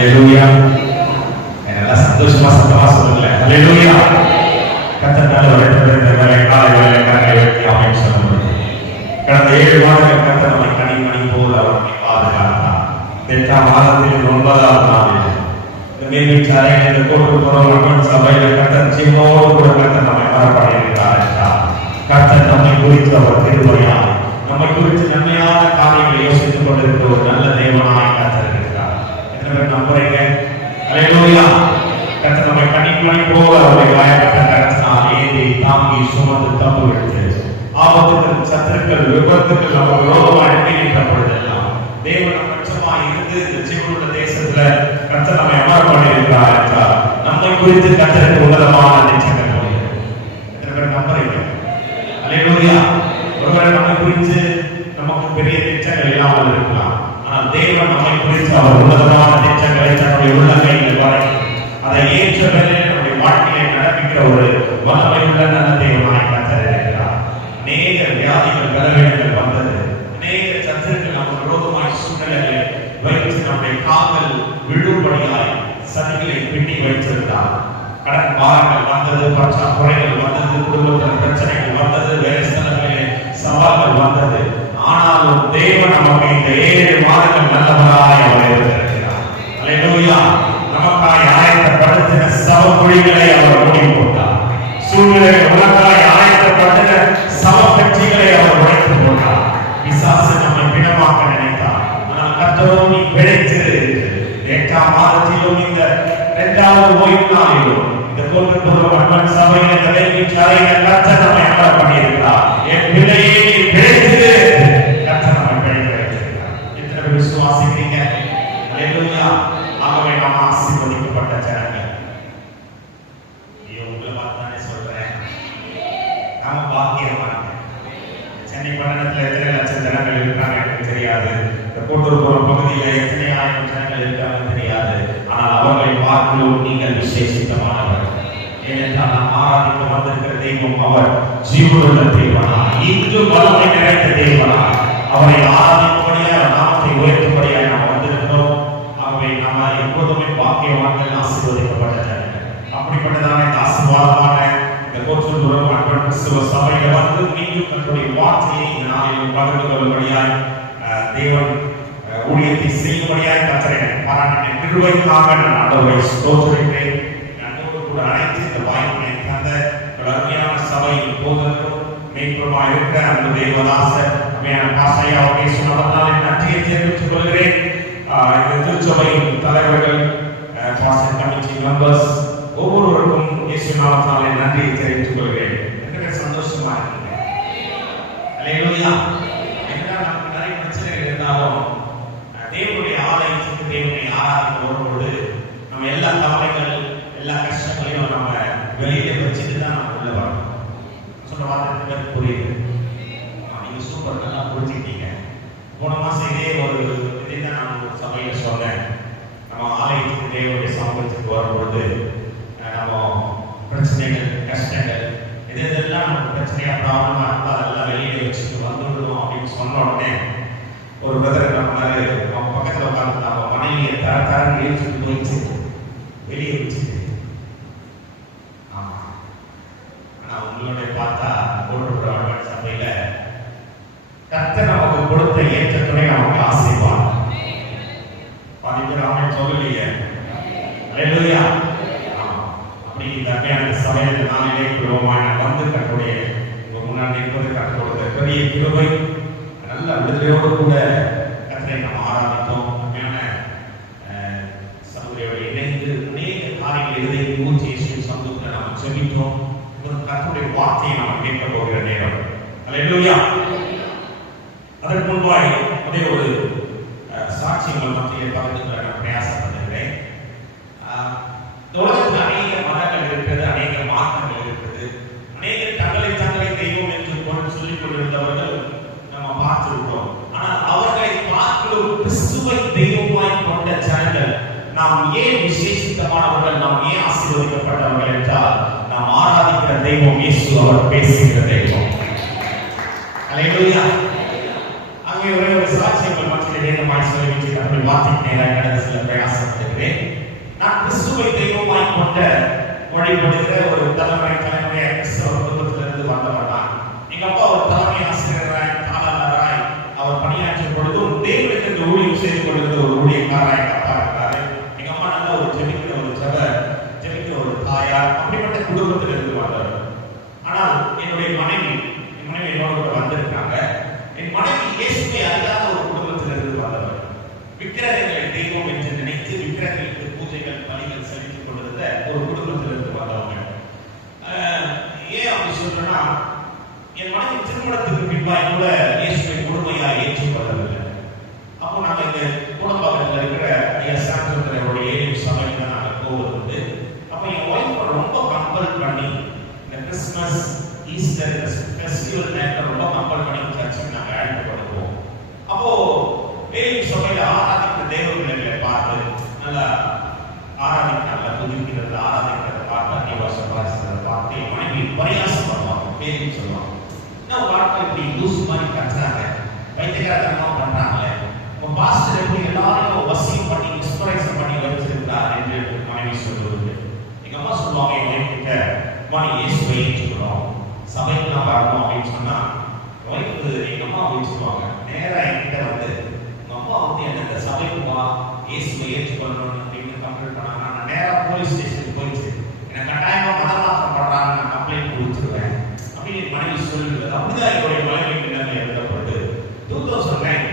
ஹல்லேலூயா. நல்லா சந்தோஷமா சத்தமா சொல்லுங்களேன். ஹல்லேலூயா. கர்த்தர் நல்லவர் என்று இந்த வேளை காலை வேளை கரங்களை உயர்த்தி ஆமென் சொல்லுங்கள். கடந்த 7 மாதங்கள் கர்த்தர் நம்மை கனி போல் அவர் நம்மை பாதுகாத்தார். 8ஆம் மாதத்தின் 9ஆம் நாளில் மேல்விச்சாரை இந்த கோட்டுப்புறம் அம்மன் சபையில் கர்த்தர் ஜீவனோடு கூட கர்த்தர் நம்மை மரப்பட இருக்கிறார் என்றார். கர்த்தர் நம்மை குறித்து அவர் திருமையாய் நம்மை குறித்து நன்மையான காரியங்களை யோசித்துக் கொண்டிருக்கிற ஒரு நல்ல தேவனாய் கர்த்தர் இருக்கிறார். எத்தனை பேர் நம்புறீங்க? ஹல்லேலூயா. கர்த்தர் நம்மை கனி போல அவரை காயப்பட்ட கரத்தினால் ஏந்தி தாங்கி சுமந்து தப்பு எடுத்து ஆபத்துகள் சத்துருக்கள் விபத்துக்கள் நம்ம விரோதமாக நிற்கின்ற பொழுதெல்லாம் தேவன் நம்ம பட்சமாக இருந்து இந்த ஜீவனுள்ள தேசத்துல கர்த்தர் நம்மை அமர பண்ணியிருக்கிறார் என்றால் நம்மை குறித்து கர்த்தருக்கு உன்னதமான நிச்சயங்கள் உண்டு. எத்தனை பேர் நம்புறீங்க? ஹல்லேலூயா. ஒருவேளை நம்மை குறித்து நமக்கு பெரிய நிச்சயங்கள் இல்லாமல் இருக்கலாம். ஆனால் தேவன் நம்மை குறித்து அவர் உன்னதமான நிச்சயங்களை தன்னுடைய உள்ளங்கையில் வரைக்கும் அதை ஏற்ற வேலையில் நம்முடைய வாழ்க்கையை நடப்பிக்கிற ஒரு வல்லமையுள்ள நல்ல தேவனாய் கர்த்தர் இருக்கிறார். அநேக வியாதிகள் பலவீனங்கள் வந்தது. அநேக சத்துருக்கள் நம்ம விரோதமாய் சூழ்நிலைகளை வைத்து நம்முடைய கால்கள் விழும்படியாய் சதிகளை பின்னி வைத்திருந்தார். கடன் பாரங்கள் வந்தது, பற்றாக்குறைகள் வந்தது, குடும்பத்தில் பிரச்சனைகள் வந்தது, வேலை ஸ்தலங்களிலே சவால்கள் வந்தது. ஆனாலும் தேவன் நமக்கு இந்த 7 மாதங்கள் நல்லவராய் அவர் இருக்கிறார். ஹல்லேலூயா. நமக்காய் ஆயத்தப்படுத்தின சவக்குழிகளை அவர் மூடி போட்டார். சூழ்நிலை உலகாய் ஆயத்தப்படுத்தின சவப்பெட்டிகளை அவர் உடைத்து போட்டார். பிசாசு நம்மை பிணமாக்க நினைத்தார். ஆனால் கர்த்தரோ நீ பிழைத்திரு. 8ஆம் மாதத்திலும் இந்த 2வது ஓய்வு நாளிலும் இந்த கோட்டுப்புறம் அம்மன் சபையின் இந்த வேள்விச்சாலையில் கர்த்தர் நம்மை அமர பண்ணியிருக்கிறார். என் பிள்ளையே நீ பிழைத்திரு. கர்த்தர் நம்மை பிழைக்க வைத்திருக்கிறார். எத்தனை பேர் விசுவாசிக்கிறீங்க? ஹல்லேலூயா. ஆகவே நாம் ஆசீர்வதிக்கப்பட்ட ஜனங்கள். உங்களை பார்த்தானே சொல்றேன், நாம பாக்கியவான்கள். சென்னை பட்டணத்தில் எத்தனை லட்சம் ஜனங்கள் இருக்காங்க எனக்கு தெரியாது. இந்த கோட்டூர்புரம் பகுதியில் எத்தனை ஆயிரம் ஜனங்கள் இருக்காங்க தெரியாது. ஆனால் அவர்களை பார்க்கிறோம் நீங்கள் விசேஷித்தமானவர். ஏனென்றால் நாம் ஆராதிக்க வந்திருக்கிற தெய்வம் அவர் ஜீவனுள்ள தேவனா, இன்று வல்லமை நிறைந்த தேவனா. அவரை ஆராதிக்கும்படியாக நாமத்தை உயர்த்தும்படியாக நாம் வந்திருக்கிறோம். ஆகவே நாம எப்போதுமே பாக்கியவான்கள், ஆசீர்வதிக்கப்பட்ட ஜனங்கள். அப்படிப்பட்டதான இந்த ஆசீர்வாதமான இந்த கோட்டூர்புரம் அன்பன் கிறிஸ்துவ சபையில வந்து மீண்டும் தன்னுடைய வார்த்தையை இந்த நாளில் பகிர்ந்து கொள்ளும்படியாய் தேவன் ஊழியத்தை செய்யும்படியாய் கர்த்தரை பாராட்டின கிருபைக்காக நான் ஆண்டவரை ஸ்தோத்திரிக்கிறேன். நன்றோடு கூட அனைத்து இந்த வாய்ப்பினை தந்த அருமையான சபையின் போதகரும் மேய்ப்பருமாய் இருக்கிற அந்த தேவதாசர் பாசையா சொன்னவர்களால் நன்றியை தெரிவித்துக் கொள்கிறேன். இந்த திருச்சபையின் தலைவர்கள், கமிட்டி மெம்பர்ஸ் ஒவ்வொருவருக்கும் இயேசு நாமத்தினாலே நன்றியை தெரிவித்துக் கொள்கிறேன். எனக்கு சந்தோஷமா இருக்கு. ஹல்லேலூயா. நமக்கு நிறைய பிரச்சனைகள் இருந்தாலும் தேவனுடைய ஆலயத்துக்கு தேவனை ஆராதிக்க வரும்போது நம்ம எல்லா கவலைகள் எல்லா கஷ்டங்களையும் நம்ம வெளியில வச்சுட்டு தான் நம்ம உள்ள வரணும். சொன்ன வார்த்தை புரியுது. நீங்க சூப்பர் நல்லா புரிஞ்சுக்கிட்டீங்க. போன மாசம் இதை தான் நான் ஒரு சபையில சொன்னேன். நம்ம ஆலயத்துக்கு தேவனுடைய சமூகத்துக்கு வரும்பொழுது நம்ம பிரச்சனைகள் கஷ்டங்கள் இதெல்லாம் நமக்கு பிரச்சனையா ப்ராப்ளமா இருந்தால் அதெல்லாம் வெளியில வச்சுட்டு வந்துவிடுவோம் அப்படின்னு சொன்ன உடனே ஒரு பிரதர் என்ன பண்ணாரு, அவன் பக்கத்தில் உட்காந்து அவன் மனைவியை தரன்னு இழுத்துட்டு போயிட்டு வெளியே வச்சுட்டு. ஆமா, ஆனா உங்களுடைய பார்த்தா கோட்டுப்புறம் அன்பன் சபையில கர்த்தர் நமக்கு கொடுத்த ஏற்றத்துறை நமக்கு ஆசீர்வாதம். அவன் சொல்லலையே. ஹல்லேலூயா. அப்படி இந்த அருமையான சபையில நான் இணைக்கிறோமான வந்து கர்த்தருடைய முன்னாடி நிற்பது கர்த்தர் கொடுத்த பெரிய கிருபை. நல்ல விடுதலையோடு கூட கர்த்தரை நாம் ஆராதித்தோம். அருமையான சகோதரியோடு இணைந்து அநேக காரியங்கள் இதை ஊற்றி இயேசு சமூகத்தில் நாம் செபித்தோம். ஒரு கர்த்தருடைய வார்த்தையை நாம் கேட்க போகிற நேரம். ஹல்லேலூயா. அதற்கு முன்பாய் அதே ஒரு சாட்சியங்கள் மத்தியில் பகிர்ந்து கொள்ள நான் பிரயாசப்படுகிறேன். இந்த உலகத்தில் அநேக மதங்கள் இருக்கிறது, அநேக மாற்றங்கள் இருக்கிறது. அநேக தங்களை தெய்வம் என்று சொல்லிக் கொண்டிருந்தவர்கள் நம்ம பார்த்திருக்கிறோம். ஆனால் அவர்களை பார்க்கிறோம் கிறிஸ்துவை தெய்வமாய் கொண்ட ஜனங்கள் நாம் ஏன் விசேஷித்தமானவர்கள், நாம் ஏன் ஆசீர்வதிக்கப்பட்டவர்கள் என்றால் நாம் ஆராதிக்கிற தெய்வம் இயேசு, அவர் பேசுகிற தெய்வம். ஹல்லேலூயா. அங்கே ஒரே ஒரு சாட்சியங்கள் மத்தியில் சொல்லி தேவனுடைய வார்த்தைக்கு நேராக கடந்து செல்ல பிரயாசப்படுகிறேன். நான் கிறிஸ்துவை தெய்வமாய் கொண்ட வழிபடுகிற ஒரு தலைமுறையாக கிறிஸ்தவ குடும்பத்திலிருந்து வந்தவர் தான். எங்க அப்பா ஒரு தலைமை ஆசிரியராய் தாளராய் அவர் பணியாற்றும் பொழுதும் தேவனுக்கு ஊழியம் செய்து கொண்டிருந்த ஒரு ஊழியக்காராய் அப்பா இருக்கிறாரு. எங்க அம்மா நல்ல ஒரு ஜெபிக்கிற ஒரு தாயார், அப்படிப்பட்ட குடும்பத்திலிருந்து வந்தவர். ஆனால் என்னுடைய மனைவி என்னோட வந்திருக்காங்க. என் மனைவி இயேசுவை அறியாத ஒரு குடும்பத்திலிருந்து வந்தவர். விக்கிரகங்களை தெய்வம் என்று நினைத்து விக்கிரகங்களுக்கு பூஜைகள் பலிகள் செலுத்திக் கொண்டிருந்த ஒரு குடும்பத்திலிருந்து வந்தவங்க. ஏன் அப்படி சொல்றேன்னா, என் மனைவி திருமணத்துக்கு பின்பாய் கூட இயேசுவை முழுமையாக ஏற்றுக்கொள்ளவில்லை. அப்போ நாங்கள் இந்த குடும்பத்தில் இருக்கிற ஐயா சாந்தோடைய சபையில் தான் நாங்கள் போவது. அப்போ என் ஒய்ஃப் ரொம்ப கம்பல் பண்ணி இந்த கிறிஸ்துமஸ் ஈஸ்டர் ஃபெஸ்டிவல் நேரத்தில் ரொம்ப கம்பல் பண்ணி சர்ச்சுக்கு நாங்கள் அழைக்கப்படுவோம். அப்போ வேலை சபையில் ஆராதிக்கிற தேவ பிள்ளைகளை பார்த்து நல்லா ஆராதிக்கிறாங்க, புதுப்பிக்கிறது ஆராதிக்கிறத பார்த்து அன்னிவாசம் பார்த்து என் மனைவி பரியாசம் பண்ணுவாங்க, பேரி சொல்லுவாங்க. என்ன வாழ்க்கை இப்படி லூஸ் மாதிரி கட்டுறாங்க, வைத்தியகாரமாக பண்றாங்களே, உங்க பாஸ்டர் எப்படி எல்லாரையும் வசியம் பண்ணி மிஸ்பரைசம் பண்ணி வச்சிருந்தார் என்று மனைவி சொல்லுவது. எங்க அம்மா சொல்லுவாங்க என் ஒய்ஃப் கிட்ட, அம்மா நீ இயேசுவை ஏற்றுக்கணும், சபைக்கெல்லாம் வரணும் அப்படின்னு சொன்னா ஒய்ஃபு எங்க அம்மா வச்சுருவாங்க. நேராக என்கிட்ட வந்து உங்க அம்மா வந்து என்ன இந்த சபைக்கு வா இயேசுவை ஏற்றுக்கொள்ளணும் அப்படின்னு கம்ப்ளைண்ட் பண்ணாங்க. நான் நேராக போலீஸ் ஸ்டேஷனுக்கு போயிடுச்சு, எனக்கு கட்டாயமா மதமாற்றம் பண்றாங்க, நான் கம்ப்ளைண்ட் கொடுத்துருவேன் அப்படின்னு மனைவி சொல்லுவது. அப்படிதான் என்னுடைய மனைவி நிலைமை எழுதப்பட்டு 2009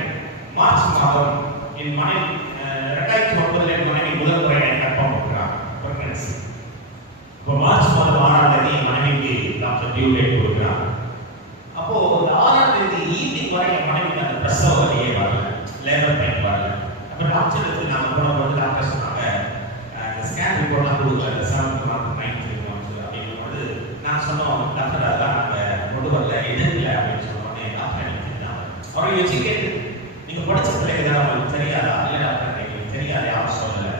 மார்ச் மாதம் என் மனைவி 2009 என் மனைவி முதல் முறை கன்ஃபார்ம் பண்ணுறாங்க பிரெக்னன்சி. இப்போ மார்ச் மாதம் 6ஆம் தேதி என் மனைவிக்கு டாக்டர் டியூ டேட் கொடுக்குறாங்க. அப்போ இந்த 6ஆம் தேதி ஈவினிங் வரை என் மனைவிக்கு அந்த பிரசவ வழியே வரல, லேபர் பெயின் வரல. அப்போ டாக்டருக்கு நாங்கள் போனபோது டாக்டர் சொன்னாங்க இந்த ஸ்கேன் ரிப்போர்ட்லாம் கொடுக்கல, இந்த 7th month 9th month அப்படிங்கும்போது நான் சொன்னோம் டாக்டர் அதெல்லாம் நாங்கள் கொண்டு வரல, எதிர்க்கல அப்படின்னு சொன்னோடனே டாக்டர் எனக்கு தெரிஞ்சாங்க. அவரை யோசிச்சு கேட்டு நீங்கள் படித்த பிள்ளைங்க தான் அவங்களுக்கு தெரியாதா? இல்லை டாக்டர் எங்களுக்கு தெரியாது, யாரும் சொல்லலை.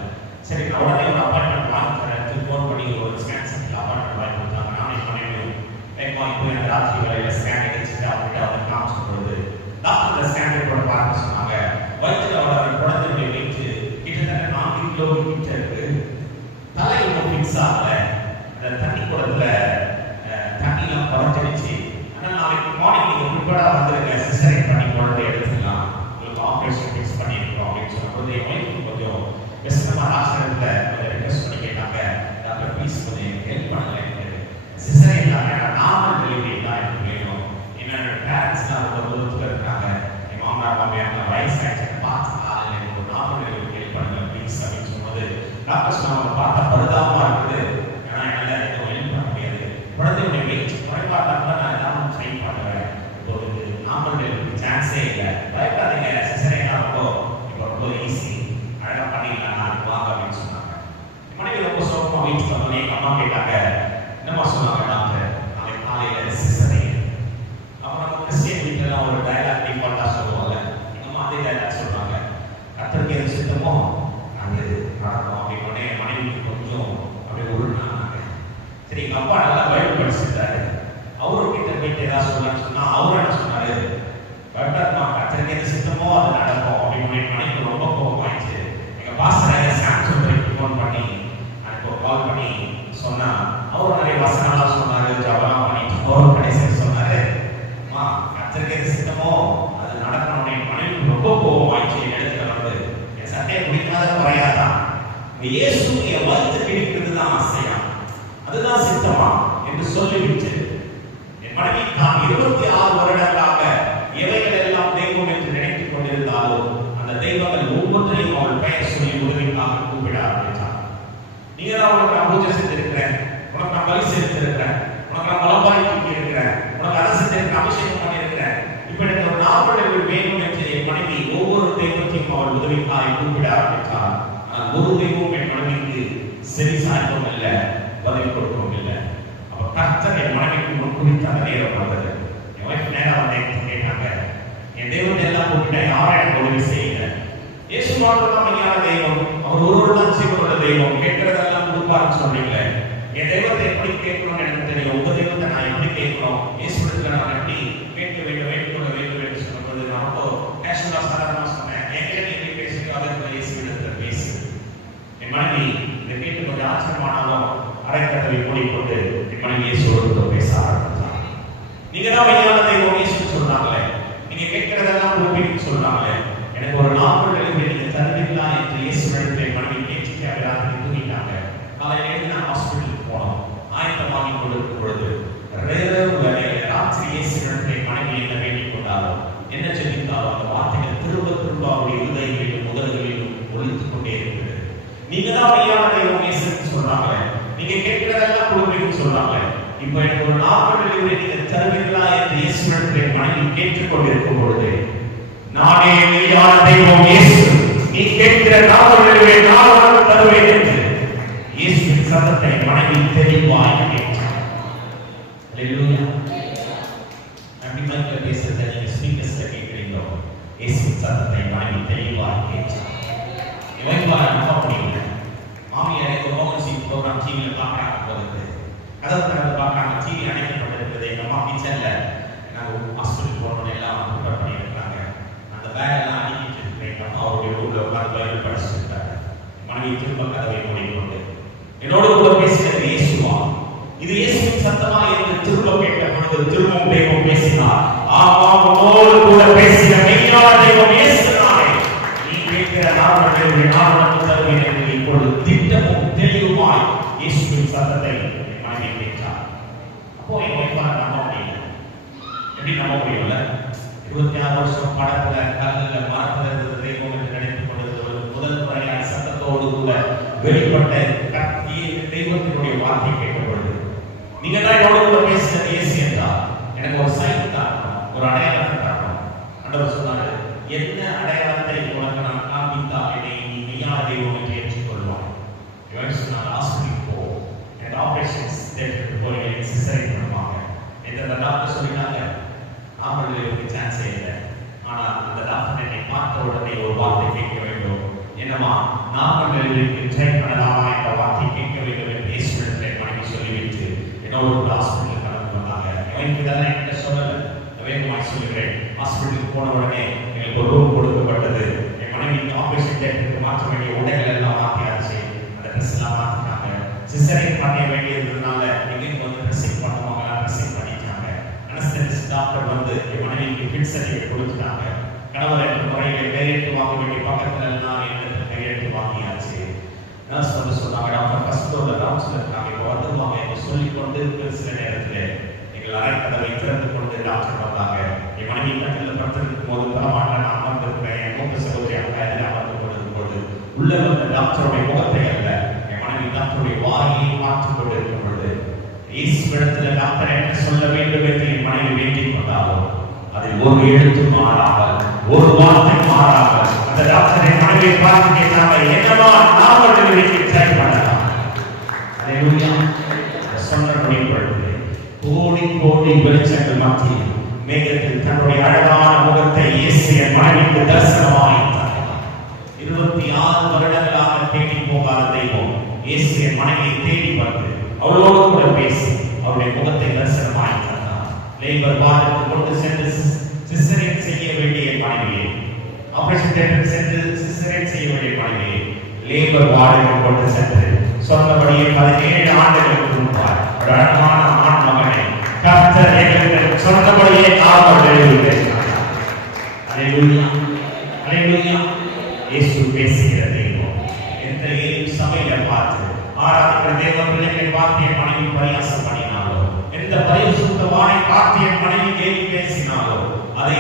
சரி நான் உடனே ஒரு அப்பாயின்மெண்ட் வாங்கி தரேன், ஃபோன் பண்ணி ஒரு ஸ்கேன் சென்டர் அப்பாயின்மெண்ட் வாங்கி கொடுத்தாங்க. நானே பண்ணிடுவேன் இப்போ எனக்கு ராத்திரி வேலையில் ஸ்கேன் எடுத்துட்டு அவங்ககிட்ட அவங்க காமிச்சு பொழுது டாக்டர் ஸ்கேன் ரிப்போர்ட் பார்க்க சொன்னாங்க. வயிற்றுல வளர குழந்தையுடைய வெயிட் கிட்டத்தட்ட 4 கிலோமீட்டர் இருக்கு. தலை ஒன்றும் ஃபிக்ஸ் ஆகல, அந்த தண்ணி குடத்துல தண்ணிலாம் குறைஞ்சிடுச்சு. ஆனால் நாளைக்கு மார்னிங் நீங்கள் ப்ரிப்பேர்டாக வந்துருங்க, சிசரிங் பண்ணி குழந்தை எடுத்துக்கலாம், உங்களுக்கு ஆப்ரேஷன் ஃபிக்ஸ் பண்ணியிருக்கோம் அப்படின்னு சொன்னபோது என் ஒய்ஃபு கொஞ்சம் பெஸ்டமாக டாக்டர்கிட்ட கொஞ்சம் ரெக்வஸ்ட் பண்ணி கேட்டாங்க, டாக்டர் ப்ளீஸ் கொஞ்சம் ஹெல்ப் பண்ணுங்க, சிசரிங் இல்லாமல் நார்மல் டெலிவரி தான் எனக்கு வேணும், என்னோட பேரண்ட்ஸ்லாம் ரொம்ப தூரத்தில் இருக்காங்க, என் மாமனார் மாமியார் வயசாகிடுச்சு பார்த்து ஆள் எனக்கு ஒரு நார்மல் டெலிவரி ஹெல்ப் பண்ணுங்க ப்ளீஸ் அப்படின்னு சொன்னது டாக்டர் சொன்னாங்க பார்த்தா பரிதாபமாக இருக்குது, ஏன்னா என்னால் எதுவும் ஹெல்ப் பண்ண முடியாது, குழந்தையுடைய வெயிட் குறைபாடாக இருந்தால் நான் எல்லாம் ட்ரை பண்ணுவேன், இப்போ இது நார்மல் டெலிவரி சான்ஸே இல்லை, பயப்படாதீங்க, சிசரிங் ஆகிறப்போ இப்போ ரொம்ப ஈஸி, அழகாக பண்ணிடலாம், நாளைக்கு வாங்க அப்படின்னு சொன்னாங்க. மனைவி ரொம்ப சோகமாக வீட்டுக்கு வந்தோடனே எங்கள் அம்மா கேட்டாங்க, என்னம்மா சொன்னாங்க டாக்டர், நாளைக்கு காலையில் சிசரிங். அப்போ நம்ம கிறிஸ்டியன் வீட்டிலலாம் ஒரு டைலாக் டிஃபால்ட்டாக சொல்லுவாங்க, எங்கள் அம்மா அதே டைலாக் சொல்கிறாங்க, கத்தருக்கு எது சித்தமோ அது நடக்கும் அப்படின்னு. என் மனைவிக்கு கொஞ்சம் அப்படியே உருளாங்க. சரி எங்கள் அப்பா நல்லா பைபிள் படிச்சிருந்தாரு, அவர்கிட்ட போயிட்டு ஏதாவது சொல்லலாம்னு சொன்னால் அவர் என்ன சொன்னார், பைபிள்மா கத்தருக்கு எது சித்தமோ அது நடக்கும் அப்படின்னு. என் மனைவி ரொம்ப கோபமாயிடுச்சு. எங்கள் பாஸ்டர் சாம்சன் ஃபோன் பண்ணி எனக்கு ஒரு கால் பண்ணி சொன்னா, அவர் நிறைய வசனம்லாம் சொன்னாரு, ஜபலாம் பண்ணிட்டு அவர் கடைசியில் சொன்னாரு, அம்மா கத்தருக்கு எது சித்தமோ அது நடக்கணும். என் மனைவி ரொம்ப கோபமாயிடுச்சு. என் இடத்துல வந்து என் சட்டையை பிடிக்காத குறையாதான், இயேசு என் வயிற்று பிடிக்கிறது தான் ஆசையா, அதுதான் சித்தமா என்று சொல்லிவிட்டு என் மனைவி தான் 26 வருடங்களாக எவைகள் எல்லாம் தெய்வம் என்று நினைத்துக் கொண்டிருந்தாலோ அந்த தெய்வங்கள் ஒவ்வொன்றையும் அவள் பெயர் சொல்லி உதவிக்காக கூப்பிட ஆரம்பித்தார். நீங்க தான் உனக்கு நான் பூஜை செஞ்சிருக்கிறேன், உனக்கு நான் பலி செலுத்திருக்கிறேன், உனக்கு நான் மலபாரி தூக்கி இருக்கிறேன், உனக்கு அரசு அபிஷேகம் பண்ணியிருக்கிறேன், இப்படி ஒரு நாற்பது வேணும் என்று என் மனைவி ஒவ்வொரு தெய்வத்தையும் அவள் உதவிக்காக கூப்பிட ஆரம்பித்தார். ஆனால் ஒரு தெய்வம் என் மனைவிக்கு செவி சாய்க்கவும் இல்லை, பதில் கொடுக்கவும் இல்லை. அப்ப கர்த்தர் என் மனைவிக்கு முன்குறித்து அந்த நேரம் வந்தது. என் வைஃப் நேரம் வந்து கேட்டாங்க, என் தெய்வத்தை எல்லாம் கூப்பிட்டா யாரும் எனக்கு உதவி செய்யுங்க. இயேசு மாத்திரம் மெய்யான தெய்வம், அவர் ஒருவர் தான் ஜீவனுள்ள தெய்வம், கேட்கிறதெல்லாம் கொடுப்பாருன்னு சொல்றீங்களே, என் தெய்வத்தை எப்படி கேட்கணும்னு எனக்கு தெரியும், உங்க தெய்வத்தை நான் எப்படி கேட்கணும், இயேசுவிடத்துல நான் எப்படி கேட்க வேண்டும், வேண்டுகொள்ள வேண்டும் என்று சொல்லும்போது நான் ரொம்ப கேஷுவலா சாதாரணமா சொன்னேன். என்கிட்ட நீ எப்படி பேசுறீங்க அதற்கு மனைவி இதை கேட்டு கொஞ்சம் ஆச்சரியமானாலும் அரைக்கதவை மூடிக்கொண்டு என் மனைவியை சோர்ந்து பேச ஆரம்பித்தார். நீங்க தான் மெய்யான தெய்வம் இயேசுன்னு சொல்றாங்களே, நீங்க கேட்கிறதெல்லாம் கொடுப்பீங்கன்னு சொல்றாங்களே, எனக்கு ஒரு 40 டெலிவரி நீங்க தருவீங்களா என்று இயேசு நடத்த மனைவி கேட்டுட்டு ராத்திரி தூங்கிட்டாங்க. காலையில எழுந்து நான் ஹாஸ்பிட்டலுக்கு போனோம். ஆயத்தமாகி கொண்டிருக்கும் பொழுது ராத்திரி இயேசு நடத்த மனைவி என்ன வேண்டிக் கொண்டாரோ, என்ன ஜெபித்தாரோ, அந்த வார்த்தைகள் திரும்ப திரும்ப அவருடைய இருதயங்களிலும் முதல்களிலும் ஒழித்துக் கொண்டே இருக்கிறது. நீங்க தான் மெய்யான தெய்வம் இயேசுன்னு சொல்றாங்களே, நீங்க கேட்கிறதெல்லாம் கொடுப்பீங்கன்னு சொல்றாங்களே, இப்ப எனக்கு ஒரு 40 டெலிவரி நீங்க தருவீங்களா என்று இயேசு நடத்த மனைவி கேட்டுக்கொண்டிருக்கும் பொழுது, நானே மெய்யான தெய்வம் இயேசு, நீ கேட்கிற 40 டெலிவரி நான் தருவேன் என்று இயேசுவின் சத்தத்தை மனைவி தெளிவாய் கேட்டார். அல்லேலூயா. நம்பிக்கையோட பேசுறதை நீங்க ஸ்பீக்கர்ஸ்ல கேட்கிறீங்களோ, இயேசுவின் சத்தத்தை மனைவி தெளிவாய் கேட்டார். இவங்களா நம்ப முடியல. மாமியார் எனக்கு மோகன் சிங் ப்ரோக்ராம் டிவியில பார்க்கறாங்க போகுது, கதவு திறந்து பார்க்கறாங்க, டிவி அணைக்கப்பட்டிருக்கிறது. எங்க அம்மா கிச்சன்ல நாங்கள் ஹாஸ்பிட்டல் போனோம் எல்லாம் ப்ரிப்பேர் பண்ணியிருக்காங்க. அந்த பேக் எல்லாம் அடிக்கிட்டு இருக்கிறேன். அவருடைய ரூம்ல உட்கார்ந்து பைபிள் படிச்சுட்டு இருக்காங்க. மனைவி திரும்ப கதவை மூடிக்கொண்டு, என்னோடு கூட பேசினது இயேசுவா, இது இயேசுவின் சத்தமா என்று திரும்ப கேட்ட பொழுது திரும்பவும் தெய்வம் பேசினார். ஆமாம், உன்னோடு கூட பேசின மெய்யான தெய்வம் இயேசுதானே. நீ கேட்கிற 40 டெலிவரி நான் உனக்கு தருவேன் என்று இப்பொழுது திட்டமும் தெளிவுமாய் இயேசுவின் சத்தத்தை மனைவி கேட்டார். அப்போ என் வைஃபான நம்ப முடியல. எப்படி நம்ப முடியல? 26 வருஷம் படத்துல கல்லுல மரத்துல இருந்தது தெய்வம் என்று நினைத்துக் கொண்டிருந்தது முதல் முறையான சத்தத்தோடு கூட வெளிப்பட்ட தெய்வத்தினுடைய வார்த்தை கேட்கப்படுது. நீங்க தான் என்னோட கூட பேசினது இயேசு என்றால் எனக்கு ஒரு சைன் காட்டணும், ஒரு அடையாளத்தை காட்டணும். ஆண்டவர் சொன்னாரு, என்ன அடையாளத்தை உனக்கு நான் காண்பித்தால் என்னை நீ மெய்யான தெய்வம் என்று ஏற்றுக்கொள்வாய். இவன் சொன்னார், ஹாஸ்பிட்டலுக்கு போ, எனக்கு ஆபரேஷன்ஸ் தேட்டருக்கு போய் எனக்கு சிசேரியன் பண்ணுவாங்க என்று அந்த டாக்டர் சொல்லிட்டாங்க. ஆம்பளைக்கு சான்ஸ் இல்லை. ஆனால் அந்த டாக்டர் என்னை பார்த்த உடனே ஒரு வார்த்தை கேட்க வேண்டும். என்னமா 40 டெலிவரிக்கு ட்ரை பண்ணலாமா என்ற வார்த்தை கேட்க வேண்டும் என்று இயேசுவிடத்திலே மனைவி சொல்லிவிட்டு என்னோட ஹாஸ்பிட்டலுக்கு கடந்து வந்தாங்க. இவனுக்கு இதெல்லாம் என்கிட்ட சொல்லலை, வேகமாய் சொல்லுகிறேன். ஹாஸ்பிட்டலுக்கு போன உடனே எங்களுக்கு ஒரு ரூம் கொடுக்கப்பட்டது. என் மனைவிக்கு ஆபரேஷன் தேட்டருக்கு மாற்ற வேண்டிய உடைகள் எல்லாம் மாற்றியாச்சு. அந்த ட்ரெஸ் எல்லாம் மாற்றினாங்க. சிசேரியன் பண்ண வேண்டியதுனால எங்களுக்கு வந்து ட்ரெஸ்ஸிங் பண்ணுவாங்க, ட்ரெஸ்ஸிங் பண்ணிட்டாங்க. அனஸ்தெசிஸ்ட் டாக்டர் வந்து என் மனைவிக்கு ஃபிட் சர்டிஃபிகேட் கொடுத்துட்டாங்க. கணவர் என்ற முறையில் கையெழுத்து வாங்க வேண்டிய பக்கத்துல எல்லாம் எங்களுக்கு கையெழுத்து வாங்கியாச்சு. நர்ஸ் வந்து சொன்னாங்க, டாக்டர் ஃபர்ஸ்ட் ஃப்ளோர்ல ரவுண்ட்ஸ்ல இருக்காங்க, இப்போ வந்துருவாங்க என்று சொல்லிக்கொண்டு சில நேரத்தில் எங்கள் அறை கதவை திறந்து கொண்டு டாக்டர் வந்தாங்க. என் மனைவி கட்டில் படுத்திருக்கும் போது பரவாயில்ல நான் அமர்ந்திருக்கிறேன். என் மூத்த சகோதரி அக்கா எதில் அமர்ந்து கொண்டிருக்கும் போது உள்ள வந்த டாக்டருடைய முகத்தை அல்ல, என் மனைவி டாக்டருடைய வாயை மாற்றிக் கொண்டு இருக்கும் பொழுது இயேசுவிடத்துல டாக்டர் என்ன சொல்ல வேண்டும் என்று என் மனைவி வேண்டிக் கொண்டாலும் அதில் ஒரு எழுத்து மாறாமல், ஒரு வார்த்தை மாறாமல் அந்த டாக்டரை மனைவியை பார்த்து கேட்டாங்க, என்னவா 40 டெலிவரிக்கு ட்ரை பண்ணலாம். அல்லேலூயா. சொன்னபடி பொழுது கோடி கோடி வெளிச்சங்கள் மத்தியில் மேகத்தில் தன்னுடைய அழகான முகத்தை இயேசு என் மனைவிக்கு தரிசனமாய் தந்தார். 26 வருடங்களாக தேடி போகாத தெய்வம் இயேசு என் மனைவியை தேடி வந்து அவளோடு கூட பேசி அவருடைய முகத்தை தரிசனமாய் தந்தார். லேபர் வார்டுக்கு கொண்டு சென்று சிசேரியன் செய்ய வேண்டிய மனைவியை, ஆபரேஷன் தியேட்டருக்கு சென்று சிசேரியன் செய்ய வேண்டிய மனைவியை லேபர் வார்டுக்கு கொண்டு சென்று சொன்னபடியே 17 ஆண்டுகளுக்கு முன்பாய் ஒரு அழகான ஆண் மகனை கர்த்தர் எங்களுக்கு சொன்னபடியே அவர் எழுதியிருக்கிறார். அல்லேலூயா, அல்லேலூயா. இயேசு பேசுகிற தெய்வம். எந்த சபையில பார்த்து ஆராதிக்கிற தேவ பிள்ளைகளை பார்த்து என் மனைவி பரியாசம் பண்ணினாலோ, எந்த பரிசுத்தவானை பார்த்து என் மனைவி கேள்வி பேசினாலோ, அதே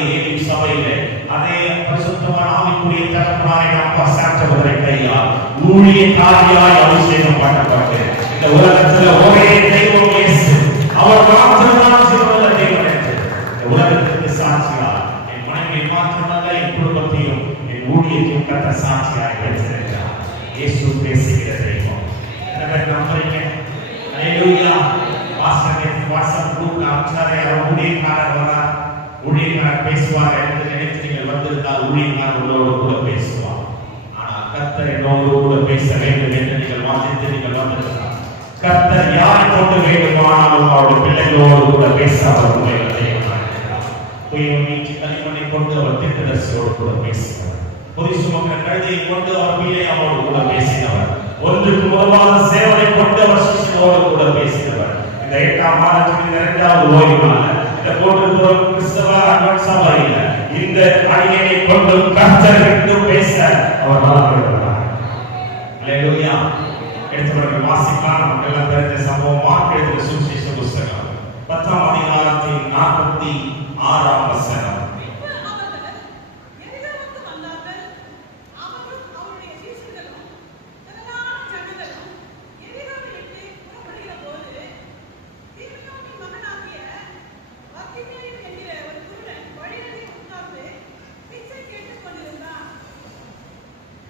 சபையிலே அதே பரிசுத்தவான் ஆவிக்குரிய தகப்பனாரை அப்பா சாற்றவரை கையால் ஊழியக்காரியாய் அபிஷேகம் பண்ணப்பட்டு இந்த உலகத்துல ஒரே தெய்வம் இயேசு, அவர் மாத்திரம்தான் ஜீவனுள்ள தெய்வம் என்று இந்த உலகத்திற்கு சாட்சியார் என் மனைவியை மாத்திரமல்ல என் குடும்பத்தையும் என் ஊழியத்தையும் கத்த சாட்சியாய் வைத்திருக்கிறார். இயேசு பேசுகிற தெய்வம். எனவே நம்புறீங்க? அல்லேலூயா. வாட்ஸ்அப் குரூப்ல அனுப்பிச்சாரே, அவர் ஊழியக்காரர் வரார், ஊழியக்காரர் பேசுவார் என்று நினைத்து நீங்கள் வந்திருந்தால் ஊழியக்காரர் உங்களோடு கூட பேசுவார். ஆனால் கர்த்தர் என்னோடு கூட பேச வேண்டும் என்று நீங்கள் வாசித்து நீங்கள் வந்திருந்தால் கர்த்தர் யாரை கொண்டு வேண்டுமானாலும் அவருடைய பிள்ளைகளோடு கூட பேச அவர் உங்களை களிமண்ணை கொண்டு அவர் திட்டதரிசியோடு கூட பேசினவர். பொது சுமக்கிற கழுதையை கொண்டு அவர் பிள்ளையோடு கூட பேசினவர். ஒன்றுக்கு ஒருவாத சேவனை கொண்டு அவர் சிஷ்யனோடு கூட பேசினவர். இந்த 8ஆம் மாதத்தின் 2வது ஓய்வு நாள் இந்த போட்டு கிறிஸ்தவ அன்பன் சபையில இந்த அடியனை கொண்டு கர்த்தர் என்று பேச அவர் வளர்கிறார். அல்லேலூயா. எடுத்துக்கொண்டு வாசிக்கலாம். நமக்கு எல்லாம் தெரிந்த சம்பவம் மார்க் எழுதின சுவிசேஷ புத்தகம் 10ஆம் அதிகாரத்தின் 46ஆம் வசனம்.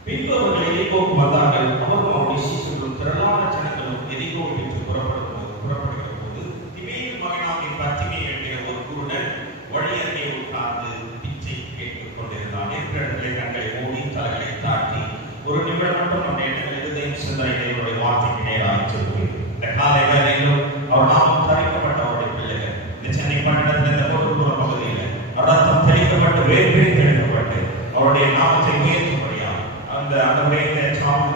பின்பு அவர்கள் எரிகோவுக்கு வந்தார்கள். அவரும் அவருடைய சீஷர்களும் திரளான ஜனங்களும் எரிகோவை விட்டு புறப்படுகிற போது திமேயின் மகனாகிய பர்த்திமேயு என்கிற ஒரு குருடன் வழியருகே உட்கார்ந்து பிச்சை கேட்டுக் கொண்டிருந்தான். இருக்கிற இடத்திலே கண்களை மூடி தலைகளை தாட்டி ஒரு நிமிடம் மட்டும் நம்முடைய இருதயம் சிந்தனைகளுடைய வார்த்தைக்கு நேராக சென்று இந்த காலை வேளையிலும் அவர் நாமம் தரிக்கப்பட்ட அவருடைய பிள்ளைகள் இந்த சென்னை பட்டணத்தில் இந்த பொருட்புற பகுதியில் ரத்தம் தெளிக்கப்பட்டு வேறு தெளிக்கப்பட்டு அவருடைய நாமத்தை உயர்த்தும்படியா அந்த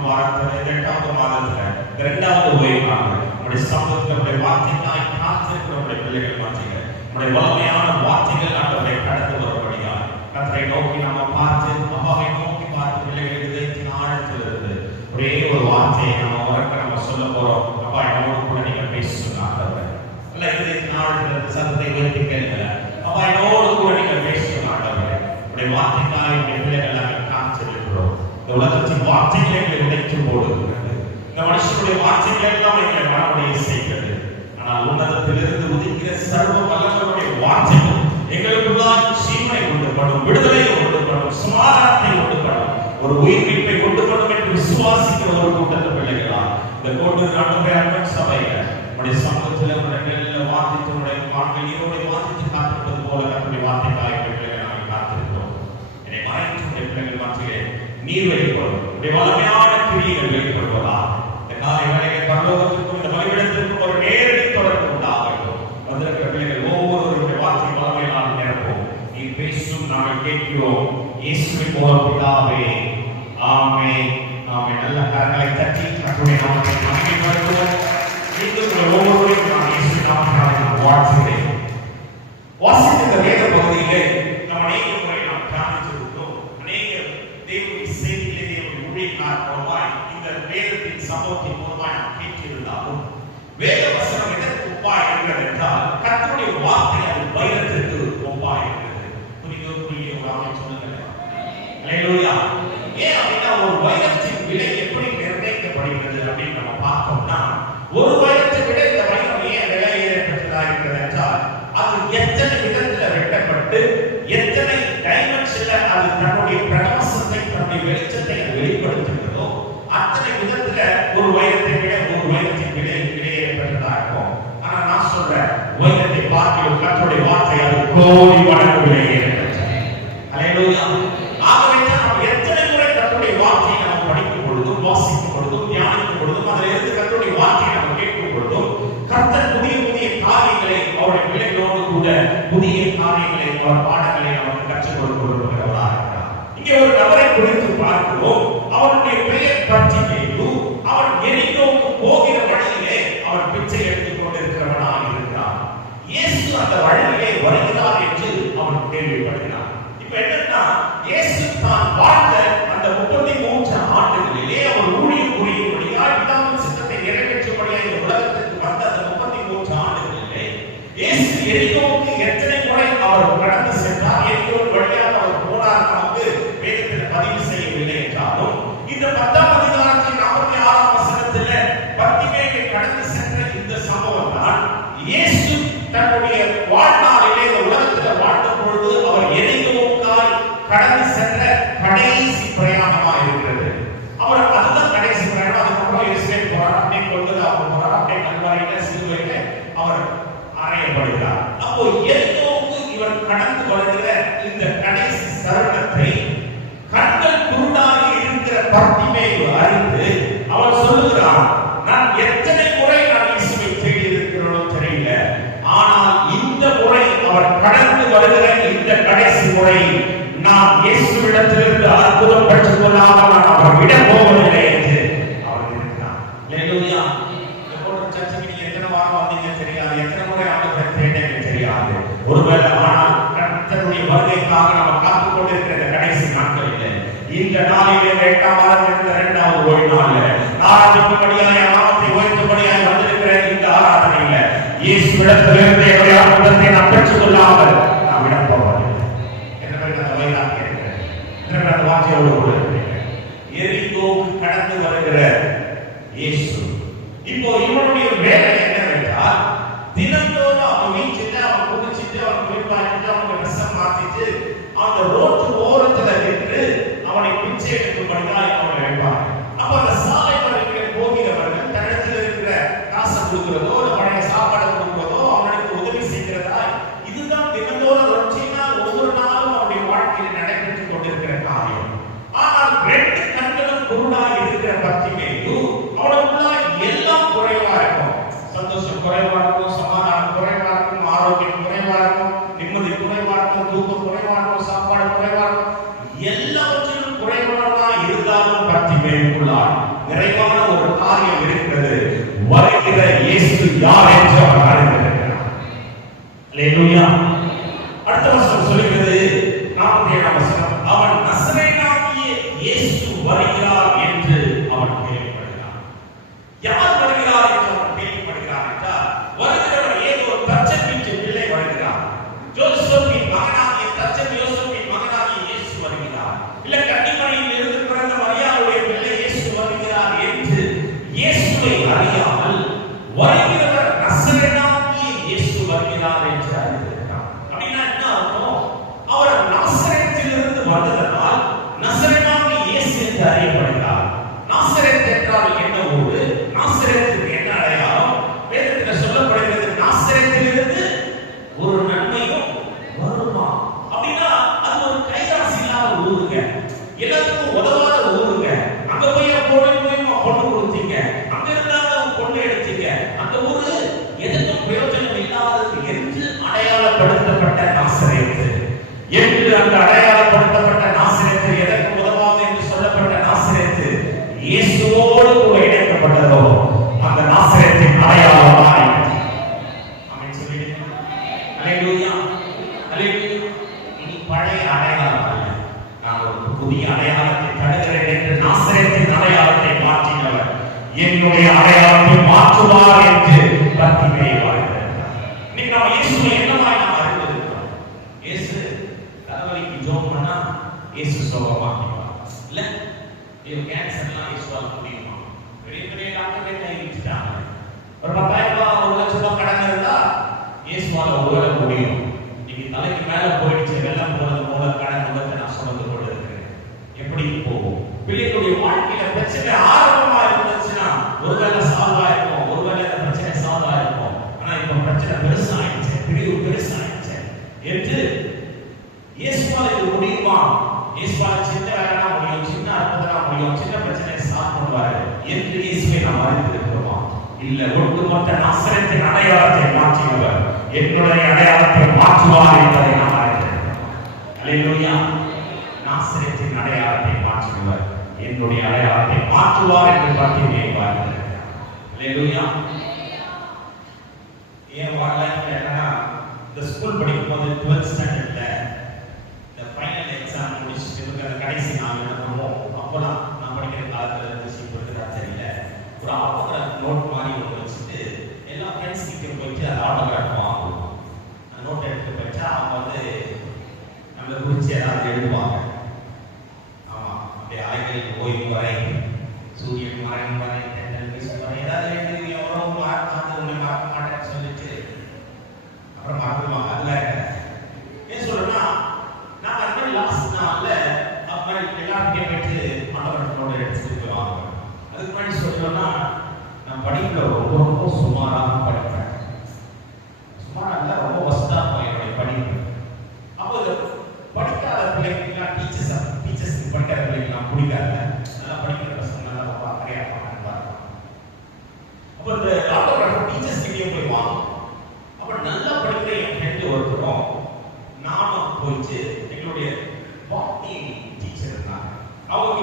வாரத்தில் 8வது மாதத்தில் 2வது ஓய்வாக நம்முடைய சமூகத்தில் நம்முடைய வார்த்தைக்காய் காத்திருக்கிற நம்முடைய பிள்ளைகள் வார்த்தைகள் நம்முடைய வலிமையான வார்த்தைகள் நம்முடைய கடந்து வரும்படியா கர்த்தரை நோக்கி நாம பார்த்து அப்பாவை நோக்கி பார்த்து பிள்ளைகள் இதயத்தின் ஆழத்தில் இருந்து ஒரே ஒரு வார்த்தையை நம்ம சொல்ல போறோம். அப்பா என்னோடு கூட நீங்க பேசுனாங்க அல்ல இதயத்தின் ஆழத்தில் இருந்து சத்தத்தை உயர்த்தி கேளுங்க. அப்பா என்னோடு கூட நீங்க பேசுனாங்க உடைய வார்த்தைக்காய் உடைய பிள்ளைகள் நாங்கள் காத்திருக்கிறோம். இந்த உலகத்தின் வார்த்தைகளை எங்களை உடைத்து போடுகிறது. இந்த மனுஷனுடைய வார்த்தைகள் எல்லாம் எங்களை மனமுடைய செய்கிறது. ஆனால் உன்னதத்திலிருந்து உதிக்கிற சர்வ வல்லவருடைய வார்த்தைகள் எங்களுக்குள்ளாய் ஜீவனை உண்டுபடும், விடுதலை உண்டுபடும், சமாதானத்தை உண்டுபடும், ஒரு உயிர்ப்பிப்பை உண்டுபடும் என்று விசுவாசிக்கிற ஒரு கூட்டத்தை பிள்ளைகளா இந்த கோட்டூர் நாட்டுடைய அன்பன் சபையில நம்முடைய சமூகத்தில் உடைய வார்த்தைக்கு வாழ்க்கை நீரோடைய வார்த்தைக்கு காத்திருப்பது போல நம்முடைய வார்த்தைக்காய் பிள்ளைகளை நாங்கள் காத்திருக்கிறோம். என்னை மறைத்து பிள்ளைகள் வார்த்தைகளை நீர் வெளிப்படும் வலிமையான கிரியைகள் வெளிப்படுவதா இந்த காலை வேளையில் பரலோகத்திற்கும் இந்த பலிபீடத்திற்கும் ஒரு நேரடி தொடர்பு உண்டாகட்டும். வந்திருக்கிற பிள்ளைகள் ஒவ்வொருவருடைய வார்த்தை வலிமையினால் நிரப்பும். நீ பேசும் நாங்கள் கேட்கிறோம். இயேசுவின் மூலம் பிதாவே ஆமென். ஆமென். நல்ல கரங்களை தட்டி கர்த்தருடைய நாமத்தை மகிமைப்படுத்துவோம். நீங்கள் ஒவ்வொருவரையும் நான் இயேசுவின் நாமத்தினால் வாழ்த்துகிறேன். வாசித்த வேத பகுதியிலே நம்ம அநேக முறை நாம் தியானித்திருக்கிறோம். அநேக தேவனுடைய செய்தியிலே தேவனுடைய ஊழியக்காரர் மூலமாய் இந்த வேதத்தின் சம்பவத்தின் மூலமாய் நாம் கேட்டிருந்தாலும் வேத வசனம் எதற்கு ஒப்பாய் இருக்கிறது என்றால் கர்த்தருடைய வார்த்தை அது வைரத்திற்கு ஒப்பாய் இருக்கிறது. புரியுதோ ஒரு ஆமை சொல்லுங்க. அல்லேலூயா. ஏன் அப்படின்னா ஒரு வைரத்தின் விலை எப்படி நிர்ணயிக்கப்படுகிறது அப்படின்னு நம்ம பார்த்தோம்னா ஒரு வைரத்தை விட இந்த வைரம் ஏன் விலை ஏற்பட்டதாக இருக்கிறது என்றால் அது எத்தனை விதத்துல வெட்டப்பட்டு எத்தனை டைமென்ஷன்ல அது தன்னுடைய பிரகாசத்தை தன்னுடைய வெளிச்சத்தை வெளிப்படுத்துகிறதோ அத்தனை விதத்துல ஒரு வைரத்தை விட ஒரு வைரத்தின் விலை ஏற்பட்டதாக இருக்கும். ஆனா நான் சொல்றேன் வைரத்தை பார்த்து கர்த்தருடைய வார்த்தை அது கோடி மடங்கு விலை ஏற்பட்டது. அல்லேலூயா. ஆகவே நாம் எத்தனை முறை கர்த்தருடைய வார்த்தையை நாம் படிக்கும் பொழுதும் வாசிக்கும் பொழுதும் தியானிக்கும் பொழுதும் அதில் இருந்து கர்த்தருடைய வார்த்தையை நாம் கேட்கும் பொழுதும் கர்த்தர் புதிய புதிய காரியங்களை அவருடைய பிள்ளைகளோடு கூட புதிய காரியங்களை அவர் பாடங்களை நமக்கு கற்றுக் கொடுக்கிறவராக இருக்கிறார். இங்கே ஒரு நபரை குறித்து பார்க்கிறோம். அவருடைய பெயர் பர்த்திமேயு. அவன் எரிகோவுக்கு போகிற வழியிலே அவன் பிச்சை எடுத்துக் கொண்டிருக்கிறவனாக இருக்கிறான். இயேசு அந்த வழியிலே வருகிறார் என்று அவன் கேள்விப்படுகிறான். இப்ப என்னன்னா இயேசு தான் வாழ்ந்த அந்த 33 ஆண்டுகளிலே அவர் ஊழியம் புரியும்படியாய் பிதாவின் சித்தத்தை நிறைவேற்றும்படியாய் இந்த உலகத்திற்கு வந்த அந்த 33 ஆண்டுகளிலே இயேசு எரிகோவுக்கு எத்தனை முறை அவர் கடந்து சென்றார், எரிகோ வழியாக அவர் போனார் நமக்கு வேதத்தில் பதிவு செய்யவில்லை என்றாலும் இந்த 10ஆம் அதிகாரத்தின் 46ஆம் வசனத்தில் பர்த்திமேயுவை கடந்து சென்ற இந்த சம்பவம் தான் இயேசு தன்னுடைய வாழ்நாளிலே இந்த உலகத்தில் வாழ்ந்த பொழுது அவர் எரிகோவுக்காய் கடந்து சென்ற கடைசி பிரயாணமாக இருக்கிறது. அவர் அதுதான் கடைசி பிரயாணம். அதுக்கப்புறம் இஸ்ரேல் போறார், அப்படியே கொல்கத்தா போறார், அப்படியே கல்வாரியில சிலுவையில அவர் அறையப்படுகிறார். அப்போ எரிகோவுக்கு இவர் கடந்து வருகிற இந்த கடைசி தருணத்தை கண்கள் குருடாக இருக்கிற பர்த்திமேயு அறிந்து அவர் சொல்லுகிறார், நான் எத்தனை முறை நான் இயேசுவை தேடி இருக்கிறேனோ தெரியல, ஆனால் இந்த முறை அவர் கடந்து வருகிற இந்த கடைசி முறை நான் இயேசுவிடத்திலிருந்து அற்புதம் பெற்றுக் கொள்ளாமல் நான் அவர் விட போவதில்லை என்று அவர் நாளிலே 8ஆம் மாதத்தின் 2வது ஓய்வு நாளிலே ஆராதிக்கும்படியாய் நாமத்தை உயர்த்தும்படியாய் வந்திருக்கிற இந்த ஆராதனையில இயேசுவிடத்திலிருந்து என்னுடைய அற்புதத்தை நான் பெற்றுக் கொள்ளாமல் நான் விட போவதில்லை. என்ன அந்த வயதாக இருக்கிறேன் என்ற அந்த வார்த்தையோடு கூட இருக்கிறேன். எரிகோவுக்கு கடந்து வருகிற இயேசு இப்போ இவனுடைய வேலை என்னவென்றால் தினந்தோறும் அவன் வீச்சிட்டு அவன் குடிச்சிட்டு அவன் குளிப்பாட்டிட்டு அவனுக்கு ட்ரெஸ் மாத்திட்டு அந்த ரோட்டு ஓரத்துல நின்று அவனை பிச்சை எடுக்கும்படியாக அவனை வைப்பாங்க. அப்ப அந்த சாலை வழியிலே போகிறவர்கள் தனத்தில் இருக்கிற காசை கொடுக்கிறதோ பழைய சாப்பாடு கொடுக்கிறதோ அவனுக்கு உதவி செய்கிறதா இதுதான் தினந்தோறும் ரொட்டீனாக ஒவ்வொரு நாளும் அவனுடைய வாழ்க்கையில் நடைபெற்றுக் கொண்டிருக்கிற காரியம். ஆனால் 2 கண்களும் குருடாக இருக்கிற பத்திமேயு அவனுக்குள்ள எல்லாம் குறைவா இருக்கும். சந்தோஷம் குறைவா இருக்கும், சமாதானம் குறைவா இருக்கும், ஆரோக்கியம் குறைவா இருக்கும், நிம்மதி குறைவா இருக்கும், தூக்கம் குறைவா இருக்கும், சாப்பாடு குறைவா இருக்கும். எல்லாவற்றிலும் குறைவானதா இருந்தாலும் பத்திமேயுக்குள்ளால் நிறைவான ஒரு காரியம் இருக்கிறது. வருகிற இயேசு யார் என்று அவர் அறிந்திருக்கிறார். அல்லேலூயா. அடுத்த வசனம் சொல்கிறது 47ஆம் வசனம், அவன் நசரேயனாகிய இயேசு வருகிறார் என்று அவன் கேள்விப்படுகிறான். யார் வருகிறார் என்று அவன் கேள்விப்படுகிறான் என்றால் வருகிறவர் ஏதோ ஒரு தச்சன் வீட்டு பிள்ளை வருகிறார். ஜோசப்பின் மகனாகிய தச்சன் யோசப்பின் மகனாகிய இயேசு வருகிறார். இல்ல கன்னிமரியில் இருந்து பிறந்த மரியாளுடைய பிள்ளை இயேசு வருகிறார் என்று இயேசுவை அறியாமல் வருகிறவர் நசரேயனாகிய இயேசு வருகிறார் என்று அறிந்திருக்கிறார். அப்படின்னா என்ன அர்த்தம்? அவர் நாசரேத்திலிருந்து வந்ததனால் நசரேயனாகிய இயேசு என்று அறியப்படுகிறார். நாசரேத் என்றால் என்ன ஊரு? நாசரேத்துக்கு என்ன அடையாளம்? வேதத்தில் சொல்லப்படுகிறது நாசரேத்திலிருந்து ஒரு நன்மையும் வருமா. அப்படின்னா அது ஒரு கைராசி இல்லாத ஊருங்க, எல்லாத்துக்கும் உதவாத ஊருங்க. அங்க போய் பொண்ணு கொடுத்தீங்க, அங்க இருந்தாலும் பொண்ணு எடுத்தீங்க, அந்த ஊரு எதுக்கும் பிரயோஜனம் இல்லாதது என்று அடையாளப்படுத்தப்பட்ட நாசரேத்து என்று அங்கு அடையாளப்படுத்தப்பட்ட நாசரேத்து எதற்கு உதவாது என்று சொல்லப்பட்ட நாசரேத்து இயேசுவோடு கூட இணைக்கப்பட்டதோ அந்த நாசரேத்தின் அடையாளமாய் ஆமென் சொல்லுங்க. அல்லேலூயா. அல்லேலூயா. இனி பழைய அடையாளம் அல்ல, நான் ஒரு புதிய அடையாளத்தை தருகிறேன் என்று நாசரேத்தின் அடையாளத்தை மாற்றினவர் என்னுடைய அடையாளத்தை மாற்றுவார் என்று பத்திமேயு வாழ்ந்தார். இன்னைக்கு நம்ம இயேசுவை என்னமாய் நாம் அறிந்திருக்கிறோம்? இயேசு தலைவலிக்கு ஜோம் பண்ணா இயேசு சுகமாக்குவார். இல்ல இது கேன்சர்லாம் இயேசுவால் முடியுமா? பெரிய பெரிய டாக்டரே கை வச்சுட்டாங்க. ஒரு 10,000 ரூபாய் 1 லட்சம் ரூபாய் கடன் இருந்தா இயேசுவால ஒருவேளை முடியும். இன்னைக்கு தலைக்கு மேல போயிடுச்சு, வெள்ளம் போனது போல கடன் முகத்தை நான் சுமந்து கொண்டு இருக்கிறேன். எப்படி போகும்? பிள்ளைகளுடைய வாழ்க்கையில பிரச்சனை ஆரம்பமா இருந்துச்சுன்னா ஒருவேளை சால்வா இருக்கும், ஒருவேளை அந்த பிரச்சனை சால்வா இருக்கும். ஆனா இப்ப பிரச்சனை பெருசாயிடுச்சு, பிரிவு பெருசாயிடுச்சு என்று இயேசுவால இது முடியுமா? இயேசுவால சின்ன வேலைனா முடியும், சின்ன அற்புதம் முடியும், சின்ன பிரச்சனையை சால்வ் பண்ணுவாரு என்று இயேசுவை நாம் அறிந்திருக்கிறோமா? இல்ல, ஒட்டுமொத்த நாசரேத்தின் அடையாளத்தை மாற்றினவர் என்னுடைய அடையாளத்தை மாற்றுவார் என்பதை நாம் அறிந்திருக்கிறோம். அல்லேலூயா. நாசரேத்தின் அடையாளத்தை மாற்றினவர் என்னுடைய அடையாளத்தை மாற்றுவார் என்று பத்திமேயு அறிந்திருக்கிறார். அல்லேலூயா. ஏன் லைஃப்ல என்னன்னா இந்த ஸ்கூல் படிக்கும் போது 12th ஸ்டாண்டர்ட்ல இந்த ஃபைனல் எக்ஸாம் முடிச்சுட்டு இருக்கிற கடைசி நாள் என்ன பண்ணுவோம்? அப்போலாம் நான் படிக்கிற காலத்துல இருந்து சீக்கிரத்துக்கு தெரியல, ஒரு ஆட்டோகிராஃப் நோட் மாதிரி ஒன்று வச்சுட்டு எல்லா ஃப்ரெண்ட்ஸ் கிட்ட போயிட்டு அந்த ஆட்டோகிராஃப் வாங்குவோம். அந்த நோட்டை எடுத்து போயிட்டா அவங்க வந்து நம்மளை குறித்து ஏதாவது எழுதுவாங்க. ஆமா, அப்படியே ஆய்கள் ஓய்வு வரை, சூரியன் மறையும் வரை, தென்றல் வீசும் வரை ஏதாவது எழுதி எவ்வளோ மார்க் ஒன்று மறக்க மாட்டேன்னு சொல்லிட்டு அப்புறம் மறந்துடுவாங்க. அதில் ஏன் சொல்றேன்னா நான் அது மாதிரி லாஸ்ட் நாள்ல அப்புறம் எல்லாருக்கிட்டே போயிட்டு ஆட்டோகிராஃபோட எடுத்துட்டு போயிடுவாங்க. அதுக்கு முன்னாடி சொல்லணும்னா நான் படிப்புல ரொம்ப ரொம்ப சுமாராக படிப்பேன். சுமாராக ரொம்ப வசதா இருக்கும் என்னுடைய படிப்பு. அப்போ படிக்காத பிள்ளைங்கலாம் டீச்சர்ஸ் படிக்கிற பிள்ளைங்கலாம் பிடிக்காது. நல்லா படிக்கிற பசங்க நல்லா ரொம்ப அக்கறையா இருப்பாங்க. அப்போ இந்த ஆட்டோகிராஃப் டீச்சர்ஸ் கிட்டே போய் வாங்க. அப்போ நல்லா படிக்கிற என் ஃப்ரெண்டு ஒருத்தரும் நானும் போயிட்டு எங்களுடைய பாட்டி டீச்சர் இருந்தாங்க. அவங்க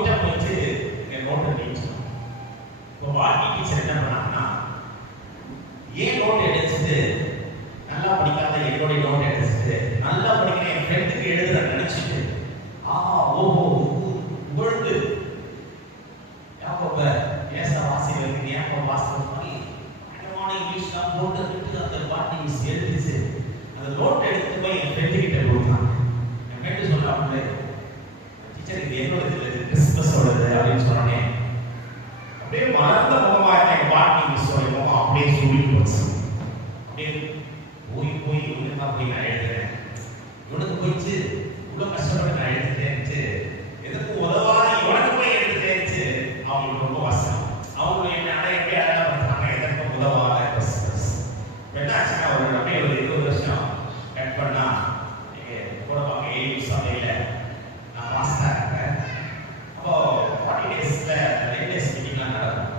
போச்சு. அப்படியே போய் இவனுக்கா போய் நான் எழுதுறேன், இவனுக்கு போயிச்சு இவ்வளவு கஷ்டப்பட்டு நான் எழுதுட்டேன்ட்டு, எதுக்கு உதவாத இவனுக்கு போய் எழுதுட்டேன்ட்டு அவங்களுக்கு ரொம்ப வசம். அவங்க என்ன எப்படி அடையாளப்படுத்துறாங்க, எதற்கும் உதவாத என்னாச்சுன்னா ஒரு அப்படியே ஒரு 20 வருஷம் கட் பண்ணா கூட பார்க்க ஏழு சபையில நான் பாஸ்டா இருக்கேன். அப்போ 40 டேஸ்ல லேட்டஸ்ட் மீட்டிங்லாம் நடக்கும்.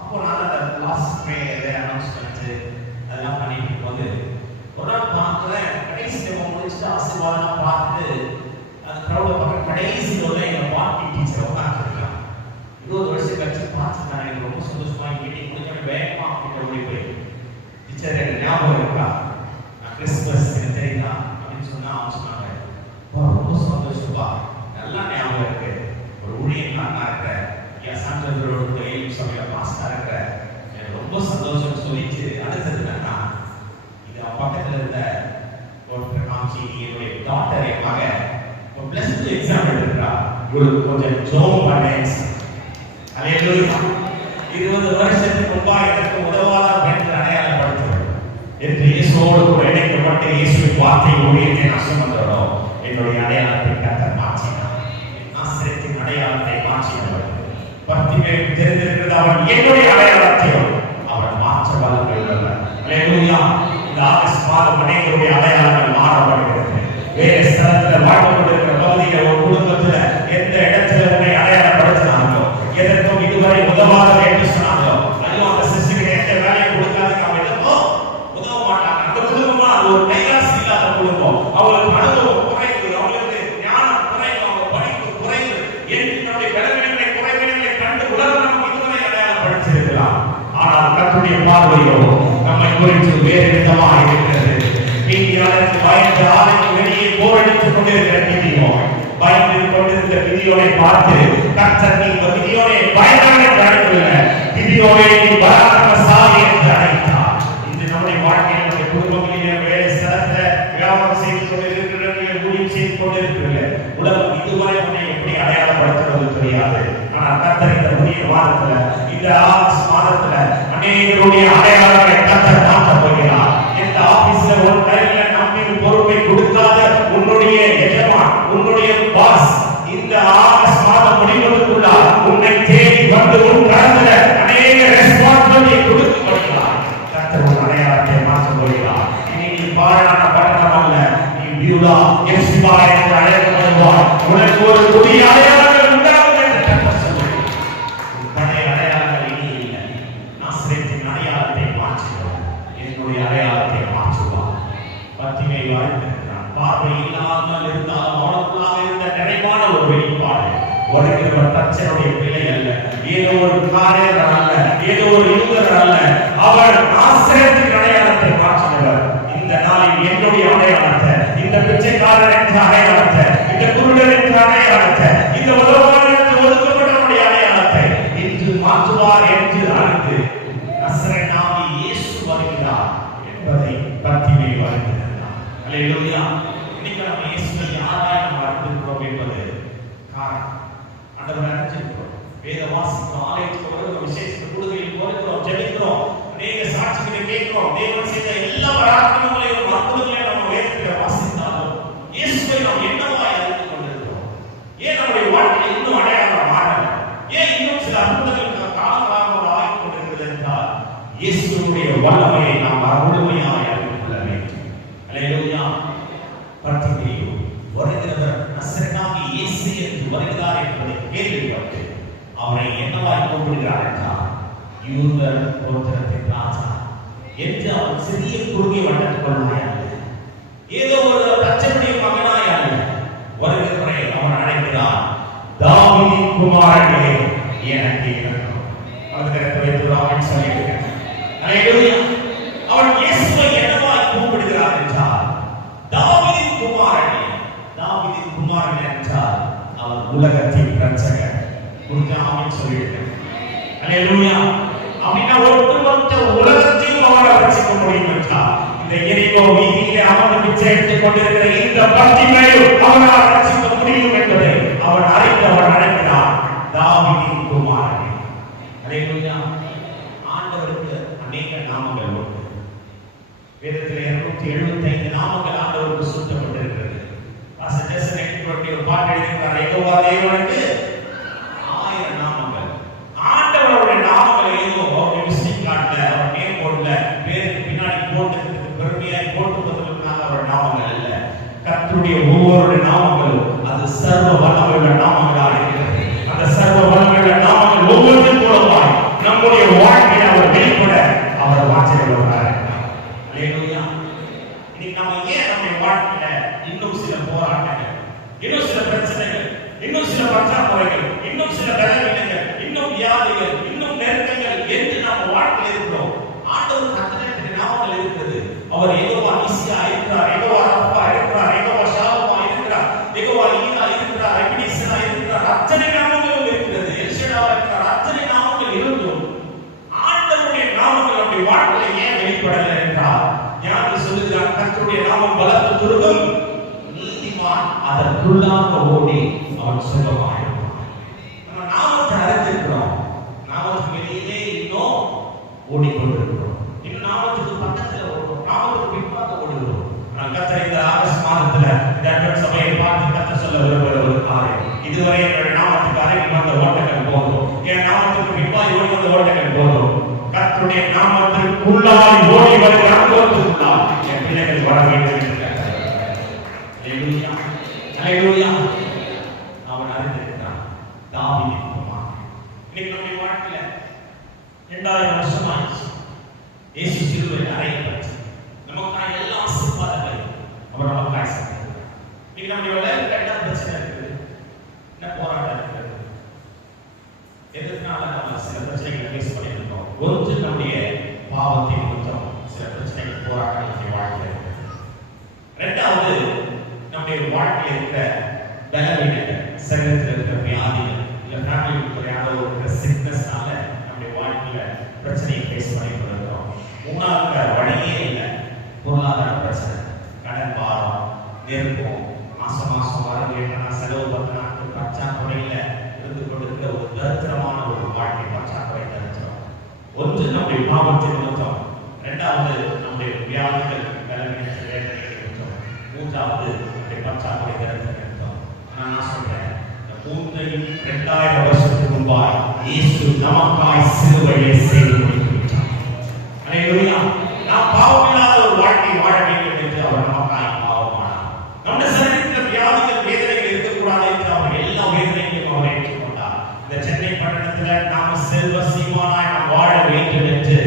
அப்போ நான் அந்த லாஸ்ட் ப்ரேயர் அனௌன்ஸ்மெண்ட் அதெல்லாம் பண்ணிட்டு இருக்கும்போது ஒரு நாள் பார்க்குறேன், கடைசி நம்ம முடிச்சுட்டு ஆசீர்வாதம் பார்த்து அந்த க்ரௌட பார்க்க கடைசி ஒரு எங்கள் பாட்டி டீச்சர் உட்காந்துருக்காங்க. 20 வருஷம் கழிச்சு பார்த்து நான் எனக்கு ரொம்ப சந்தோஷமா மீட்டிங் முடிஞ்சோட வேகமா அப்படின்ற ஓடி போய் டீச்சர் எனக்கு ஞாபகம் இருக்கா, நான் கிறிஸ்துமஸ் எனக்கு தெரியுதா அப்படின்னு சொன்னா அவங்க சொன்னாங்க, ரொம்ப சந்தோஷப்பா, நல்லா ஞாபகம் இருக்கு, ஒரு ஊழியர் நான் இருக்கிறேன், என் சான்றோட ஏழு சபையில பாஸ்டா இருக்கிறேன், எனக்கு ரொம்ப சந்தோஷம் சொல்லிட்டு அடுத்தது என்னன்னா, இது பக்கத்துல இருந்த ஒரு காட்சி, என்னுடைய டாக்டர் என் மகன் ஒரு +2 எக்ஸாம் எழுதுறா, இவளுக்கு கொஞ்சம் ஜோம் பண்ணேன். அல்லேலூயா. 20 வருஷத்துக்கு முன்பா எனக்கு உதவாத பெண்கள் அடையாளப்படுத்துவது என்று இயேசுவோடு கூட இணைக்கப்பட்டு இயேசுவின் வார்த்தை ஊழியத்தை நான் சுமந்தோம். என்னுடைய அடையாளத்தை கர்த்தர் மாற்றினார். நாசரேத்தின் அடையாளத்தை மாற்றினவர். பர்த்திமேயுவுக்கு தெரிந்திருக்கிறது, அவன் என்னுடைய அடையாளத்தையும் அவன் மாற்ற வல்லமை உள்ளவர். அல்லேலூயா. இந்த ஆகஸ்ட் மாதம் அநேகருடைய அடையாளங்கள் மாறப்படுகிறது. வேறு ஸ்தலத்தில் வாழ்ந்து கொண்டிருக்கிற பகுதியில் ஒரு குடும்பத்தில் எந்த இடத்துல உன்னை அடையாளப்படுத்தினாங்களோ, எதற்கும் இதுவரை உதவாத என்று சொன்னாங்களோ, ஐயோ அந்த சிஸ்டருக்கு எந்த வேலையை கொடுக்காதுக்கு அவன் எதற்கோ உதவ மாட்டாங்க, அந்த குடும்பமா அது ஒரு கைராசி இல்லாத குடும்பம், அவங்களுக்கு அனுபவம் குறைவு, அவங்களுக்கு ஞானம் குறைவு, அவங்க படிப்பு குறைவு என்று நம்முடைய பலவீனங்களை குறைவினங்களை கண்டு உலகம் நமக்கு இதுவரை அடையாளப்படுத்தியிருக்கலாம். ஆனால் கர்த்தருடைய பார்வையோ நம்மை குறித்து வேறு விதமாக இருக்கிறது. நீதியாளருக்கு பயந்து ஆலைக்கு வெளியே போரடித்துக் கொண்டிருக்கிற நீதியோன், பயந்து கொண்டிருக்கிற விதியோனை பார்த்து கர்த்தர் நீ விதியோனை பயந்தான என்று அழைக்கவில்லை, விதியோனை நீ பராக்கிரமசாலி என்று அழைத்தார். இன்று நம்முடைய வாழ்க்கையில் நம்முடைய குடும்பங்களிலே வேலை சிறந்த வியாபாரம் செய்து கொண்டிருக்கிறவர்கள், ஊழியம் செய்து கொண்டிருக்கிறவர்கள், உலகம் இதுவரை உன்னை எப்படி அடையாளப்படுத்துவது தெரியாது. ஆனால் கர்த்தர் இந்த புதிய மாதத்துல, இந்த ஆகஸ்ட் மாதத்துல அநேகருடைய அடையாளங்களை கர்த்தர் மாற்றப் போகிறார். எந்த ஆபீஸ்ல ஒரு கையில நம்பிக்கை பொறுப்பை கொடுக்காத உன்னுடைய எஜமான், உன்னுடைய பாஸ் இந்த ஆகஸ்ட் மாதம் முடிவதற்குள்ள உன்னை தேடி வந்து உன் கடந்த அநேக ரெஸ்பான்சிபிலிட்டியை கொடுத்து வருகிறார். கர்த்தர் ஒரு அடையாளத்தை மாற்றப் போகிறார். இனி நீ பாழான பட்டணம் அல்ல, நீ பியூலா எப்சிபா என்று அழைக்கப்படுவார். உனக்கு ஒரு புதிய அடையாளங்கள் உண்டாகும் என்று கர்த்தர் சொல்கிறார். பழைய அடையாளங்கள் இனி இல்லை. நாசரேத்தின் அடையாளத்தை மாற்றுவார், என்னுடைய அடையாளத்தை மாற்றுவார். பத்திமையை வாழ்ந்திருக்கிறான். பார்வை இல்லாமல் இருந்தாலும் அவனுக்குள்ளாக இருந்த நிறைவான ஒரு வெளிப்பாடு. ஒடுக்கிறவர் தச்சனுடைய பிள்ளை அல்ல, ஏதோ ஒரு காரியர் அல்ல, ஏதோ ஒரு யூதர் அல்ல, அவர் நாசரேத்தின் அடையாளத்தை மாற்றினவர். இந்த நாளில் என்னுடைய அடையாளத்தை, இந்த பிச்சைக்காரர் என்ற அடையாளத்தை, இந்த குருடர் என்ற அடையாளத்தை, இந்த உதவாளர் என்று ஒதுக்கப்பட்டவருடைய அடையாளத்தை இன்று மாற்றுவார் என்று அறிந்து நசரேயனாகிய இயேசு வருகிறார் என்பதை பத்திமை வருகிறார். அல்லேலூயா. இன்னைக்கு நம்ம இயேசுவை யாராய் நாம் அறிந்திருக்கிறோம் என்பது காரணம். ஆண்டவரை அறிஞ்சிருக்கிறோம், வேத வாசிக்கிறோம், ஆலயத்துக்கு வருகிறோம், விசேஷ கூடுகையில் போகிறோம், ஜெபிக்கிறோம், அநேக சாட்சிகளை கேட்கிறோம், தேவன் செய்த எல்லா பராக்கிரமங்களையும் அற்புதங்களையும் நம்ம வேதத்தில் வாசித்தாலும் இயேசுவை நாம் என்னவாய் அறிந்து கொண்டிருக்கிறோம்? ஏன் நம்முடைய வாழ்க்கை இன்னும் அடையாளம் மாறல? ஏன் இன்னும் சில அற்புதங்களுக்கு காலமாக ஆகிக் கொண்டிருக்கிறது என்றால் இயேசுவுடைய வல்லமையை நாம் முழுமையாக அறிந்து கொள்ள வேண்டும். அல்லேலூயா. பர்த்திமேயு வருகிறவர் நசரேயனாகிய இயேசு என்று வருகிறார் என்பதை கேள்விப்பட்டு அவரை என்னவாய் கூப்பிடுகிறார் என்றால் யூதர் கோத்திரத்தின் ராஜா என்று அவர் சிறிய குறுகிய வட்டத்துக்குள்ளாய் அல்ல, ஏதோ ஒரு தச்சனுடைய மகனாய் அல்ல, வருகிறவரை அவன் அழைக்கிறார், தாவீதின் குமாரனே எனக்கு இரக்கம். அவருக்கு வைத்து அவன் சொல்லியிருக்கிறார். அல்லேலூயா. அவன் இயேசுவை என்னவாய் கூப்பிடுகிறார் என்றால் தாவீதின் குமாரனே. தாவீதின் குமாரன் என்றால் அவர் உலகத்தின் இரட்சகர். அவன் சொல்லியிருக்கிறார். அல்லேலூயா. அப்படின்னா ஒட்டுமொத்த உலகத்தையும் அவரை ரட்சிக்க முடியும் என்றால் இந்த எரிகோ வீதியிலே அமர்ந்து பிச்சை எடுத்துக் கொண்டிருக்கிற இந்த பர்த்திமேயு அவனால் ரட்சிக்க முடியும் என்பதை அவன் அறிந்து அவன் அழைக்கிறான், தாவீதின் குமாரனே. அல்லேலூயா. ஆண்டவருக்கு அநேக நாமங்கள் உண்டு. வேதத்தில் 275 நாமங்கள் ஆண்டவருக்கு சூட்டப்பட்டிருக்கிறது. ஒரு பாட்டு எழுதியிருக்கிறார், யெகோவா தேவனுக்கு 1000 நாமங்கள். ஆண்டவருடைய நாமங்கள் ஏதோ விசிட்டிங் கார்டுல அவர் நேம் போர்டுல பேருக்கு பின்னாடி போட்டதுக்கு பெருமையாய் போட்டுவதற்காக அவர் நாமங்கள் அல்ல. கர்த்தருடைய ஒவ்வொரு நாமங்களும் அது சர்வ வல்லமையுள்ள நாமங்களாக இருக்கிறது. அந்த சர்வ வல்லமையுள்ள நாமங்கள் ஒவ்வொன்றும் மூலமாய் நம்முடைய வாழ்க்கையை அவர் வெளிப்பட அவர் வாஞ்சையுள்ளவராக இருக்கிறார். அல்லேலூயா. இன்னைக்கு நம்ம ஏன் நம்முடைய வாழ்க்கையில இன்னும் சில போராட்டங்கள், இன்னும் சில பிரச்சனைகள், இன்னும் சில பற்றாக்குறைகள், இன்னும் சில பலவீனங்கள், இன்னும் வியாதிகள், இன்னும் நெருக்கங்கள் என்று நம்ம வாழ்க்கையில் இருக்கிறோம்? ஆண்டவர் கர்த்தருடைய நாமங்கள் இருக்கிறது. அவர் யெகோவா நிசியா இருக்கிறார், யெகோவா ரப்பா இருக்கிறார், யெகோவா ஷாலோமா இருக்கிறார், யெகோவா ஈனா இருக்கிறார், எபினேசரா இருக்கிறார். அத்தனை நாமங்களும் இருக்கிறது. எல்ஷடா இருக்கிறார். அத்தனை நாமங்கள் இருந்தும் ஆண்டவருடைய நாமங்கள் நம்முடைய வாழ்க்கையில் ஏன் வெளிப்படலை என்றால், ஞானி சொல்லுகிறார், கர்த்தருடைய நாமம் பலத்த துருகம், நீதிமான் அதற்குள்ளாக ஓடி அவன் சுகமாயிருப்பான். நம்ம நாமத்தை அறிந்திருக்கிறோம், நாமத்துக்கு வெளியிலே இன்னும் ஓடிக்கொண்டிருக்கிறோம், இன்னும் நாமத்துக்கு பக்கத்தில் ஓடுறோம், நாமத்துக்கு பின்பாக ஓடுகிறோம். ஆனால் கர்த்தர் இந்த ஆகஸ்ட் மாதத்துல இந்த அட்வென்ட் சபையை பார்த்து கர்த்தர் சொல்ல விரும்புகிற ஒரு காரியம், இதுவரை என்னுடைய நாமத்துக்கு அருகில் வந்த ஓட்டங்கள் போதும், என் நாமத்துக்கு பின்பாய் ஓடி வந்த ஓட்டங்கள் போதும். கர்த்தருடைய நாமத்திற்குள்ளாய் ஓடி வருகிற அனுபவத்திற்குள்ளாய் என் பிள்ளைகள் வர வேண்டும் என்று அல்லேலூயா, அல்லேலூயா. அவன் அறிந்திருக்கிறான் தாவீதின் குமாரன். இன்னைக்கு நம்முடைய வாழ்க்கையில 2000 வருஷமாயிடுச்சு இயேசு சிலுவையில் அறையப்பட்டு நமக்கான எல்லா ஆசீர்வாதங்களையும் அவர் நமக்காக செய்தார். இன்னைக்கு நம்முடைய லைஃப்ல என்ன பிரச்சனை இருக்குது, என்ன போராட்டம் இருக்குது, எதனால நம்ம சில பிரச்சனைகளை ஃபேஸ் பண்ணிட்டு இருக்கோம்? ஒன்று நம்முடைய பாவத்தை நிமித்தம் சில பிரச்சனைகள் போராட்டம் நம்முடைய வாழ்க்கையில் இருக்குது. ரெண்டாவது நம்முடைய வாழ்க்கையில் இருக்கிற பலவீனங்கள், சரீரத்தில் இருக்கிற வியாதிகள், இல்ல ஃபேமிலிக்குள்ள யாரோ இருக்கிற சிக்னஸ்னால நம்முடைய வாழ்க்கையில பிரச்சனையை ஃபேஸ் பண்ணிட்டு இருக்கிறோம். மூணாவது வழியே இல்லை, பொருளாதார பிரச்சனை, கடன் பாரம், நெருக்கம், மாசம் மாசம் வர வேண்டாம் செலவு பத்தினாக்கு பற்றாக்குறையில இருந்து கொண்டிருக்கிற ஒரு தரித்திரமான ஒரு வாழ்க்கை, பற்றாக்குறை தரித்திரம். ஒன்று நம்முடைய பாவத்தின் நிமித்தம், இரண்டாவது நம்முடைய வியாதிகள், பலவீனங்கள், வேதனைகள் நிமித்தம், மூன்றாவது நம்முடைய பற்றாக்குறை தரித்திரம் நிமித்தம். நான் சொல்றேன், இந்த மூன்றையும் 2000 வருஷத்துக்கு முன்பாய் இயேசு நமக்காய் சிலுவையை செய்து முடித்துவிட்டார். அல்லேலூயா. நாம் பாவமில்லாத ஒரு வாழ்க்கை வாழ வேண்டும் என்று அவர் நமக்காய் பாவமானார். நம்முடைய சரீரத்தில் வியாதிகள், வேதனைகள் இருக்கக்கூடாது என்று அவர் எல்லா வேதனைகளையும் அவர் ஏற்றுக்கொண்டார். இந்த சென்னை பட்டணத்தில் நாம் செல்வ சீமானாய் நாம் வாழ வேண்டும் என்று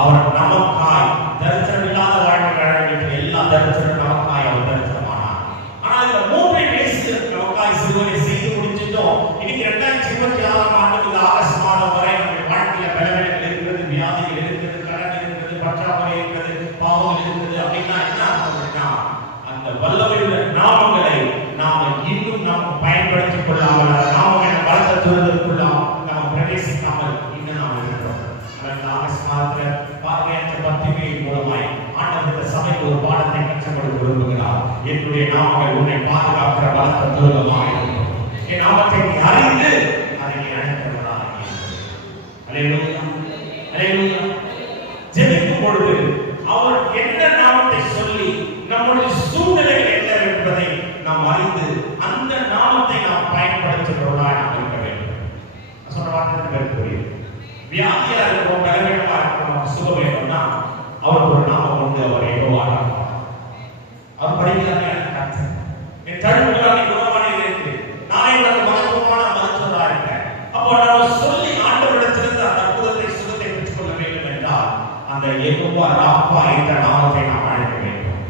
அவர் நமக்காய் தரித்திரம் இல்லாத வாழ்க்கை வாழ வேண்டும். எல்லா தரித்திரம் நமக்காய் அவர் தரித்திரமானார். ஆனால் இந்த மூன்றை பேசி நமக்காய் சிலுவையை செய்து முடிச்சிட்டோம். இன்னைக்கு 2026 ஆண்டுக்கு இந்த ஆகஸ்ட் மாதம் வரை நம்முடைய வாழ்க்கையில பலவீனங்கள் இருக்கிறது, வியாதிகள் இருக்கிறது, கடன் இருக்கிறது, பற்றாக்குறை இருக்கிறது, பாவங்கள் இருக்கிறது. அப்படின்னா என்ன அர்த்தம்னா, அந்த வல்லமையுள்ள நாமங்களை நாம இன்னும் நாம் பயன்படுத்திக் கொள்ளாமல், நாமங்களை வளர்த்த துறதற்குள்ளாம் நாம் பிரவேசிக்காமல் இன்னும் நாம் இருக்கிறோம். அந்த ஆகஸ்ட் மாதத்துல பார்வையற்ற பத்திரிகையின் மூலமாய் ஆண்டவர் சபைக்கு ஒரு பாடத்தை கற்றுக் கொடுக்க விரும்புகிறார். என்னுடைய நாமங்கள் உன்னை பாதுகாக்கிற வளர்த்த துறதமாக இருக்கும். என் நாமத்தை நீ அறிந்து அதை நீ அழைக்கிறவராக இருக்கிறது. அல்லேலூயா, அல்லேலூயா. ஜெபிக்கும் பொழுது அவர் என்ன நாமத்தை சொல்லி நம்முடைய சூழ்நிலைகள் என்ன என்பதை நாம் அறிந்து அந்த நாமத்தை நாம் பயன்படுத்துகிறவர்களாக இருக்க வேண்டும். சொல்ற வார்த்தை புரியுது. வியாதியா இருக்கிறோம், பலவீனமா இருக்கிறோம், சுகம் வேணும்னா அவருக்கு ஒரு நாமம் உண்டு. அவர் யெகோவா ரப்பா. அவர் படிக்கிறாங்க, என் தழும்புகளால் குணமானது இருக்கு, நானே உனக்கு மகத்துவமான மருத்துவராக இருக்கேன். அப்போ நம்ம சொல்லி ஆண்டவரிடத்திலிருந்து அந்த அற்புதத்தை, சுகத்தை பெற்றுக் கொள்ள வேண்டும் என்றால் அந்த யெகோவா ரப்பா என்ற நாமத்தை நாம் அழைக்க வேண்டும்.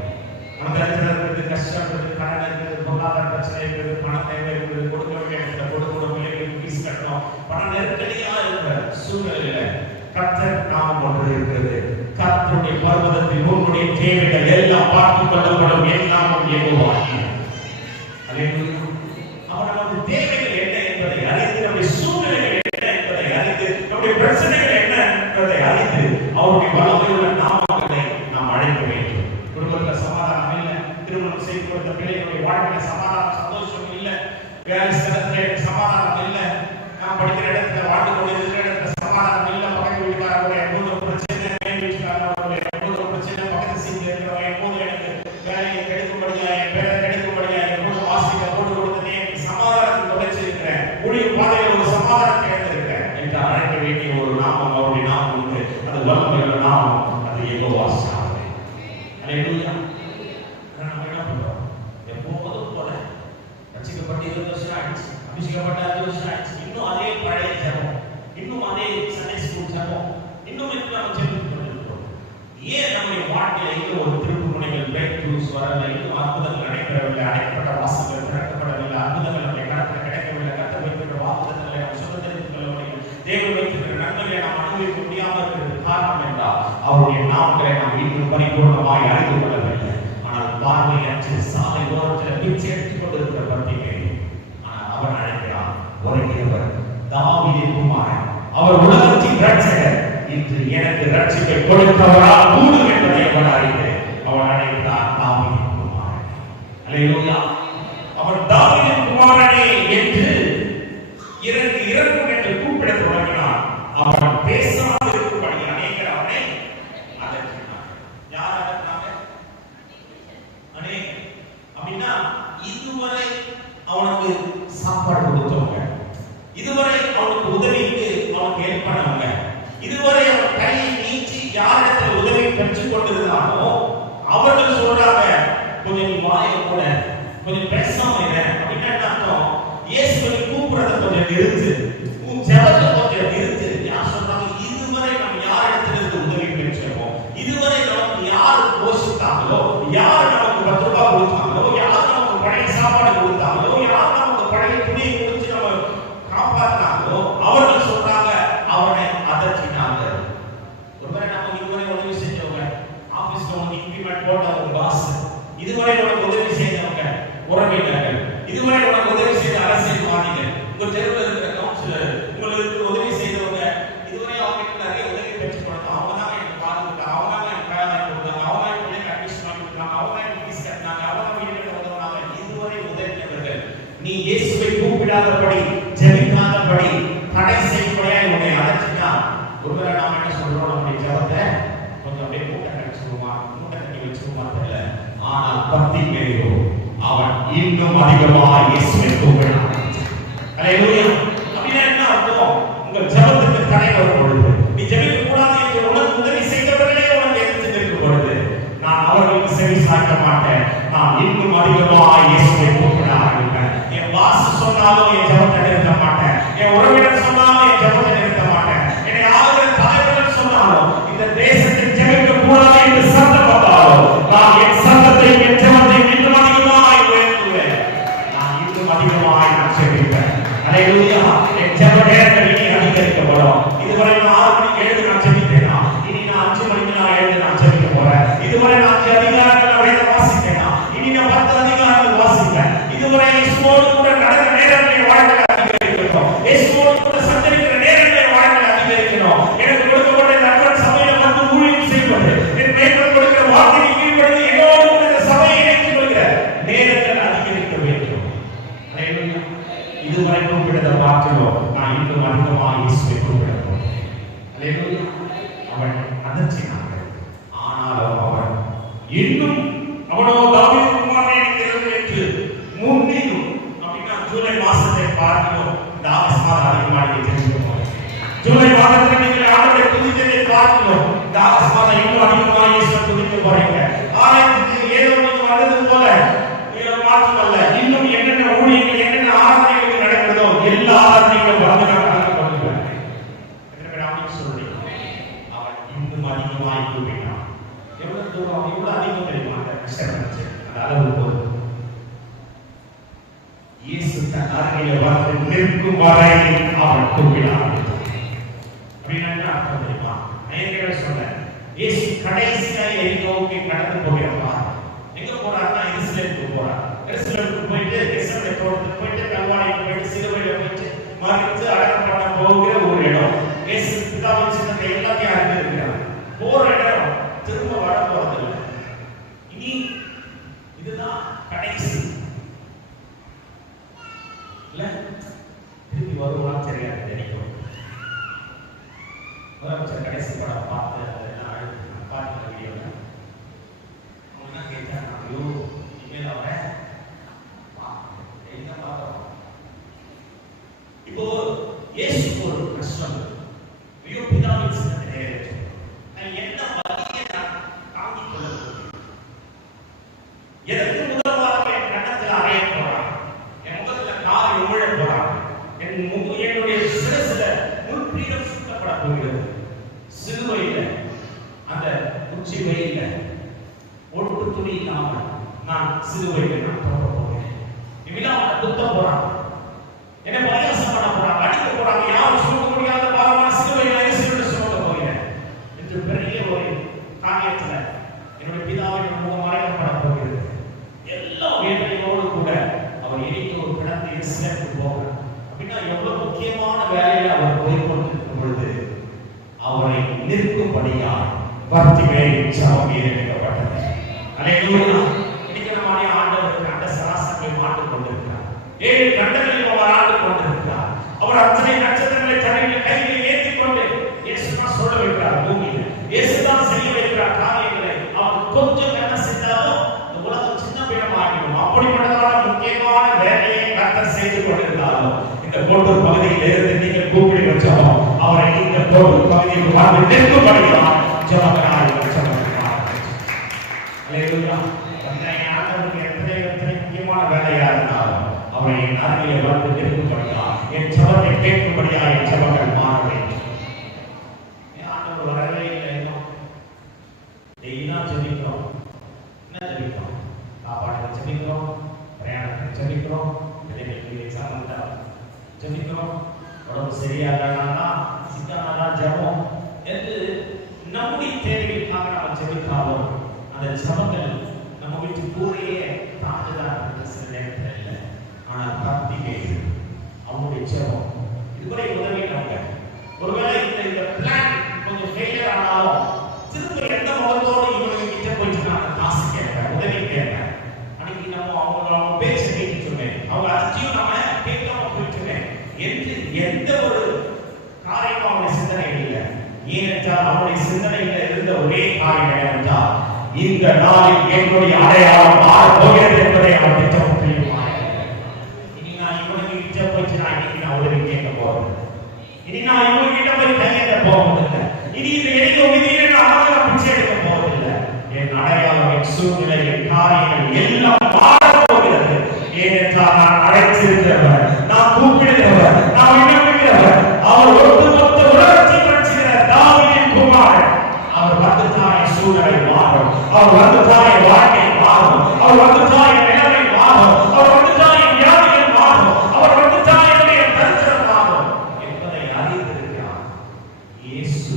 அந்த இடத்துல இருக்கிறது கஷ்டம் இருக்குது, கடன் இருக்குது, பொருளாதார பிரச்சனை இருக்குது, பண தேவை இருக்குது, கொடுக்க வேண்டிய கொடுக்கணும், பிள்ளைகளுக்கு ஃபீஸ் கட்டணும், பண நெருக்கடியா இருக்கிற சூழ்நிலையில கர்த்தர் நாமம் ஒன்று இருக்கிறது. கர்த்தருடைய பர்வதத்தில் உன்னுடைய தேவைகள் எல்லாம் பார்த்துக் கொள்ளப்படும். என் நாமம் யெகோவா. அல்லேலூயா. அவர் நமது தேவைகள் என்ன என்பதை அறிந்து, நம்முடைய சூழ்நிலைகள் என்ன என்பதை அறிந்து, நம்முடைய பிரச்சனைகள் என்ன என்பதை அறிந்து அவருடைய வல்லமையுள்ள நாமங்களை நாம் அழைக்க வேண்டும். குடும்பத்தில் சமாதானம் இல்லை, திருமணம் செய்து கொடுத்த பிள்ளைகளுடைய வாழ்க்கையில சமாதானம், சந்தோஷம் இல்லை, வேலை ஸ்தலத்தில் சமாதானம் இல்லை, நாம் படிக்கிற இடத்துல வாழ்ந்து கொண்டிருக்கிற இடத்துல சமாதானம் இல்லை, பக்கத்து வீட்டுக்காரங்களுடைய பிரச்சனை வேண்டிய ஒரு நாமம், அவருடைய நாமம் உண்டு. அது வல்லமையுள்ள நாமம். அது யெகோவா சாவே. அல்லேலூயா. நம்ம என்ன பண்றோம்? எப்போதும் போல ரட்சிக்கப்பட்டு 20 வருஷம் ஆயிடுச்சு, அபிஷேகப்பட்டு 5 வருஷம் ஆயிடுச்சு, இன்னும் அதே பழைய ஜெபம், இன்னும் அதே சண்டே ஸ்கூல் ஜெபம், இன்னும் நம்ம ஜெபித்துக் கொண்டிருக்கிறோம். ஏன் நம்முடைய வாழ்க்கையில இன்னும் ஒரு திருப்பு முனைகள், பிரேக் த்ரூஸ் வரல, இன்னும் அற்புதங்கள் நடைபெறவில்லை, அடைக்கப்பட்ட வாசல்கள் திறக்கப்படவில்லை, அற்புதங்கள் நம்முடைய கருத்தில் கிடைக்கவில்லை, கர்த்தர் வைத்திருக்கிற வாக்குத்தத்தங்களை நாம் சுதந்திரித்துக் கொள்ள முடியும், தேவன் வைத்திருக்கிற நன்மைகளை நாம் அனுபவிக்க முடியாமல் இருக்கிறது காரணம் என்றால் அவருடைய நாமங்களை நாம் இன்னும் பரிபூர்ணமாய் அறிந்து கொள்ளவில்லை. ஆனால் பார்வையற்று சாலை ஓரத்தில் பிச்சை எடுத்துக் கொண்டிருக்கிற பத்திரிகை, ஆனால் அவன் அழைக்கிறான், உரைக்கிறவர் தாவீதின் குமாரன், அவர் உலகத்தின் இரட்சகர், இன்று எனக்கு ரட்சிப்பை கொடுத்தவரால் கூடும் என்பதை அவன் அறிந்தேன். அவன் அழைக்கிறான் தாவீதின் குமாரன். அல்லேலூயா. அவர் தாவீதின் குமாரனே என்று இறங்கும் என்று கூப்பிட தொடங்கினான். அவன் பேசாமல் இருக்கும்படி அநேகர் அவனை அதற்றினார். யார் அதற்றினாங்க? அநேகர். அப்படின்னா இதுவரை அவனுக்கு சாப்பாடு கொடுத்தவங்க, இதுவரை அவனுக்கு உதவிக்கு அவனுக்கு ஹெல்ப் பண்ணவங்க, இதுவரை அவன் கையை நீட்டி யாரிடத்தில் உதவி பெற்றுக் கொண்டிருந்தானோ அவர்கள் சொல்றாங்க, கொஞ்சம் நீ வாயை கூட கொஞ்சம் பேசாம இரு. அப்படின்னா என்ன அர்த்தம்? இயேசுவை கூப்பிடுறத கொஞ்சம் நிறுத்து, உன் ஜெபத்தை கொஞ்சம் நிறுத்து. யார் சொல்றாங்க? இதுவரை நம்ம யாரிடத்திலிருந்து உதவி பெற்றோமோ, இதுவரை நமக்கு யார் போஷித்தாங்களோ, யார் நமக்கு 10 ரூபாய் கொடுத்தாங்களோ, யார் நமக்கு பழைய சாப்பாடு கொடுத்தாங்களோ, யார் நமக்கு பழைய துணியை கொடுத்து நம்ம காப்பாற்றினாங்களோ அவர்கள் சொல்றாங்க, அவனை அதற்றினாங்க. ஒருவேளை நம்ம இதுவரை உதவி செஞ்சவங்க, ஆபீஸ்ல உனக்கு இன்கிரிமெண்ட் போட்ட ஒரு பாஸ், இதுவரை உனக்கு உதவி செய்தவங்க உறவினர்கள், இதுவரை உனக்கு உதவி செய்த அரசியல்வாதிகள், உங்க தெருவில் இருக்கிற கவுன்சிலர், உங்களுக்கு உதவி செய்தவங்க, இதுவரை அவங்க நிறைய உதவி பெற்றுக் கொடுத்தோம், அவங்க தான் எனக்கு பாதுகாத்தாங்க, அவங்க தான் எனக்கு வேலை வாங்கி கொடுத்தாங்க, அவங்க தான் எனக்கு அட்மிஷன் வாங்கி கொடுத்தாங்க, அவங்க தான் எனக்கு ஃபீஸ் கட்டினாங்க, அவங்க தான் வீட்டுக்கு உதவுனாங்க. இதுவரை உதவினவர்கள் நீ இயேசுவை கூப்பிடாதபடி, ஜெபிக்காதபடி, தடை செய்யப்படியாய் உன்னை அதற்றினா, ஒருவேளை நாம என்ன சொல்றோம்? நம்முடைய ஜெபத்தை கொஞ்சம் அப்படியே மூட்டை கட்டி வச்சுக்குமா தெரியல. ஆனால் பத்திமேயோ அவன் இன்னும் அதிகமாக இயேசுவை கூப்பிடான். அல்லேலூயா. அப்படின்னா என்ன அர்த்தம்? உங்கள் ஜெபத்துக்கு தடை வரும் பொழுது, நீ ஜெபிக்க கூடாது என்று உனக்கு உதவி செய்தவர்களே உனக்கு எதிர்த்து நிற்கும் பொழுது, நான் அவர்களுக்கு செவி சாய்க்க மாட்டேன், நான் இன்னும் அதிகமாக இயேசுவை கூப்பிட ஆரம்பிப்பேன். என் வாசு சொன்னாலும் என் ஜெபத்தை நிறுத்த மாட்டேன், என் உறவினர் சொன்னாலும் என் ஜெபத்தை நிறுத்த மாட்டேன், என்னை ஆளுகிற தலைவர்கள் சொன்னாலும் இந்த தேசத்தில் ஜெபிக்க கூடாது என்று சத்தம் வந்தாலும் நான் என் சத்தத்தை, என் ஜெபத்தை இன்னும் அதிகமாய் உயர்த்துவேன். நான் இன்னும் அதிகமாய் நான் ஜெபிப்பேன். அல்லேலூயா. என் ஜெப நேரங்கள் இனி அதிகரிக்கப்படும். இதுவரை நான் 6 மணிக்கு எழுந்து நான் ஜெபித்தேனா, இனி நான் 5 மணிக்கு நான் எழுந்து நான் ஜெபிக்க போறேன். இதுவரை நான் 5 அதிகாரங்கள் வரை வாசித்தேனா, இனி நான் 10 அதிகாரங்கள் வாசிப்பேன். இதுவரை இயேசுவோடு கூட நடந்த நேரங்களை வாழ்க்கை அதிகரிக்கணும், இயேசுவோடு கூட சஞ்சரிக்கிற நேரங்களை வாழ்க்கை அதிகரிக்கணும். எனக்கு கொடுக்கப்பட்ட நண்பர் சபையில வந்து ஊழியம் செய்வது, என் மேய்ப்பன் கொடுக்கிற வார்த்தையை கீழ்ப்படிந்து என்னோடு கூட இந்த சபையை இணைத்துக் கொள்கிற நேரங்கள் அதிகரிக்க வேண்டும். அல்லேலூயா. இதுவரை கூப்பிடுறத பார்க்கிறோம், நான் இன்னும் அதிகமாக இயேசுவை கூப்பிட போறேன். அல்லேலூயா. அவன் அதற்றினாங்க. ஆனாலும் அவன் இன்னும் அவனோ தாவீது குமாரனே இருக்கிறது என்று முன்னிலும், அப்படின்னா ஜூலை மாசத்தை பார்க்கிறோம், இந்த ஆகஸ்ட் மாதம் அதிகமாக தெரிஞ்சுக்கணும். ஜூலை மாதத்தில் நீங்கள் ஆண்டவரை துதித்ததை பார்க்கிறோம், இந்த ஆகஸ்ட் மாதம் இன்னும் அதிகமாக இயேசுவை துதிக்க போறீங்க. ஆலயத்துக்கு ஏதோ நீங்க வந்தது போல மாற்றம் அல்ல, இன்னும் என்னென்ன ஊழியர்கள், என்னென்ன ஆராதனைகள் நடக்கிறதோ எல்லா ஆராதனைகளும் வந்து நான் கலந்து கொள்கிறேன். சொல்றேன், அவன் இன்னும் அதிகமாக கூப்பிட்டான். எவ்வளவு தூரம், எவ்வளவு அதிகம் தெரியுமா? அந்த அளவு போது இயேசு தன் அருகில் வந்து நிற்கும் வரை அவன் கூப்பினான். அப்படின்னா என்ன அர்த்தம் தெரியுமா? நான் சொன்னேன், இயேசு கடைசியாக எரிகோவுக்கு கடந்து போகிறார். எங்க போறாருன்னா எருசலேமுக்கு போறார். எருசலேமுக்கு போயிட்டு எருசலேமை தோட்டத்துக்கு போயிட்டு கல்வாரிக்கு போயிட்டு சிலுவையில போயிட்டு மறித்து அடக்கம் பண்ண போகிற ஒரு இடம். இயேசு பிதாவின் சின்னத்தை எல்லாத்தையும் அறிந்திருக்கிறார். போற இடம் திரும்ப வர போறதில்லை. இனி இதுதான் கடைசி இல்ல, திரும்பி வருவான்னு தெரியாது. நினைக்கும் முதலமைச்சர் கடைசி படம் பார்த்து அதெல்லாம் அழுது பார்க்கிற வீடியோல அவங்க என்ன கேட்டாங்க, ஐயோ இனிமேல் அவரை என்ன பார்க்கிறோம். இப்போ இயேசுக்கு ஒரு கஷ்டம், ஐயோ பிதாவின் சித்தத்தை நிறைவேற்றும். நான் என்ன வழியை நான் தாங்கிக் கொள்ள முடியும்? எதற்கு முதல் வாரம் என் கண்ணத்தில் அறைய போறான், என் முகத்துல காரை உமிழ போறான், என்னுடைய சிரசுல முற்கிரீடம் சுட்டப்பட போகிறது. சிலுவையில அந்த உச்சி வெயில ஒட்டு துணி இல்லாமல் நான் சிலுவையில நான் போக போகிறேன். இவ்விழாவை குத்த போறான், என்னை பரியாசம் பண்ண போறாங்க, அடிக்க போறாங்க, யாரும் சுமக்க முடியாத பாரமான சிலுவையில இயேசுவின் சுமக்க போகிறேன் என்று பெரிய ஒரு காரியத்துல என்னுடைய பிதாவின் முகம் மறைக்கப்பட போகிறது. எல்லா வேதனையோடு கூட அவர் இணைந்து ஒரு கிடந்து இயேசுவுக்கு போகிறார். அப்படின்னா எவ்வளவு முக்கியமான வேலையில அவர் போய் கொண்டிருக்கும் பொழுது அவரை நிற்கும்படியாய் பக்திவேல் ஜெபம் ஏறெடுக்கப்பட்டது. அல்லேலூயா. இன்னைக்கு நம்முடைய ஆண்டவர் அந்த சராசரியை மாற்றிக் கொண்டிருக்கிறார். 7 கண்டங்களில் அவர் ஆண்டு கொண்டிருக்கிறார். அவர் அத்தனை நட்சத்திரங்களை தரையில் கையில் ஏற்றிக் கொண்டு இயேசுதான் சொல்ல வைக்கிறார். பூமியில் இயேசுதான் செய்ய வைக்கிறார் காரியங்களை. அவர் கொஞ்சம் என்ன செஞ்சாலும் இந்த உலகம் சின்ன பின்னமாகிடும். அப்படிப்பட்டதான முக்கியமான வேலையை கர்த்தர் செய்து கொண்டிருந்தாலும் இந்த கோட்டூர் பகுதியில் இருந்து நீங்கள் கூப்பிடி வச்சோம் அவரை இந்த கோட்டூர் பகுதியில் வந்து நிற்கும்படியாக ஜெபங்களால் ஜெபங்களால். அல்லேலூயா. ஆண்டவருக்கு எத்தனை முக்கியமான வேலையா இருந்தாலும் அவரை அருகிலே வந்து நிற்கும்படியாக என் ஜெபத்தை கேட்கும்படியாக என் ஜெபங்கள் மாற வேண்டும். ஆண்டவர் வரவே இல்லை. டெய்லியும் ஜெபிக்கிறோம். என்ன ஜெபிக்கிறோம்? சாப்பாடுக்கு ஜெபிக்கிறோம், பிரயாணத்துக்கு ஜெபிக்கிறோம், எக்ஸாம் வந்தா ஜெபிக்கிறோம், உடம்பு சரியாகனா சித்தானா ஜெபம் என்று நம்முடைய தேவைகளுக்காக நம்ம ஜெபித்தாலும் அந்த ஜெபங்கள் நம்ம வீட்டு கூரையே தாண்டுதான் சில நேரத்தில் இல்லை. ஆனால் கார்த்திகேய அவனுடைய ஜெபம் இதுவரை உதவினவங்க. ஒருவேளை இந்த பிளான் கொஞ்சம் ஃபெயிலியர் ஆனாலும் திரும்ப எந்த முகத்தோடு இவங்க கிட்ட போயிட்டு நான் காசு கேட்பேன், உதவி கேட்பேன். அன்னைக்கு நம்ம அவங்க பேச்சை கேட்டு சொன்னேன், அவங்க அச்சையும் நம்ம கேட்காம போயிட்டுனேன் என்று எந்த ஒரு காரியமும் அவனுடைய சிந்தனை இல்லை. ஏனென்றால் அவனுடைய சிந்தனையில் இருந்த ஒரே காரியம் என்னவென்றால் இந்த நாளில் என்னுடைய அடையாளம் மாறப் போகிறது என்பதை அவன் திட்டம் புரியுமா. இனி நான் இவனுக்கு கிட்ட போயிட்டு நான் இன்னைக்கு நான் உதவி கேட்க போறேன், இனி நான் இவங்க கிட்ட போய் கையெழுத்த போவதில்லை, இனி இந்த எளிய விதியை நான் பிச்சை எடுக்க போவதில்லை. என் அடையாளம், என் சூழ்நிலை, என் காரியங்கள் எல்லாம் மாறப் போகிறது. ஏனென்றால் நான் அழைத்திருக்கிறவர், நான் கூப்பிடுகிறவர், நான் விண்ணப்பிக்கிறவர், அவர் ஒட்டுமொத்த உலகத்தை பற்றிய தாவீதின் குமாரன். அவர் வந்துட்டாய் சூழ்நிலை மாறும், அவர் வந்துட்டாய் வாழ்க்கை மாறும், அவர் வந்துட்டாய் நிலைமை மாறும், அவர் வந்துட்டாய் வியாதிகள் மாறும், அவர் வந்துட்டாய் தரிசனம் மாறும் என்பதை அறிந்திருக்கிறார். இயேசு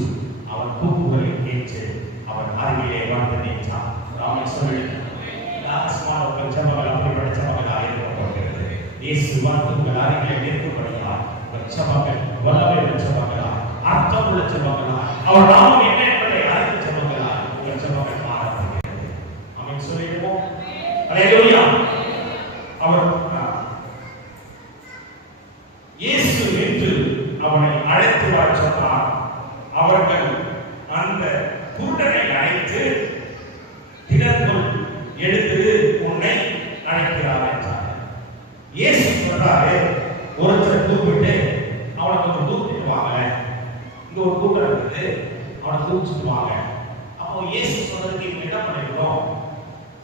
அவன் கூப்புகளை கேட்டு அவன் அருகிலே வந்து நின்றார். ராமன் சொல்லிட்டார், ஆஸ்மானோக்கள் ஜெபங்கள் அப்படிப்பட்ட ஜெபங்களாக இருக்க போகிறது. இயேசு வந்து உங்கள் அருகிலே நிற்கும்படியால் ஜெபங்கள் வல்லமையுள்ள ஜெபங்களாக, அர்த்தமுள்ள ஜெபங்களாக, அவர் நாமம் என்ன என்பதை அறிந்த ஜெபங்களாக உங்கள் ஜெபங்கள் மாறப்படுகிறது. ஆமென் சொல்லிடுவோம். அல்லேலூயா. அவர் இயேசு என்று அவனை அழைத்து வர சொன்னார். அவர்கள் அந்த குருடனை அழைத்து திடற்கொள், எழுந்து உன்னை அழைக்கிறார் என்றார். இயேசு சொல்றாரு, ஒருத்தர் கூப்பிட்டு அவனை கொஞ்சம் தூக்கிட்டு வாங்க, இங்க ஒரு கூட்டம் இருக்குது, அவனை தூக்கிட்டு வாங்க. அப்போ இயேசு சொல்றதுக்கு இவங்க என்ன பண்ணிருக்கோம்,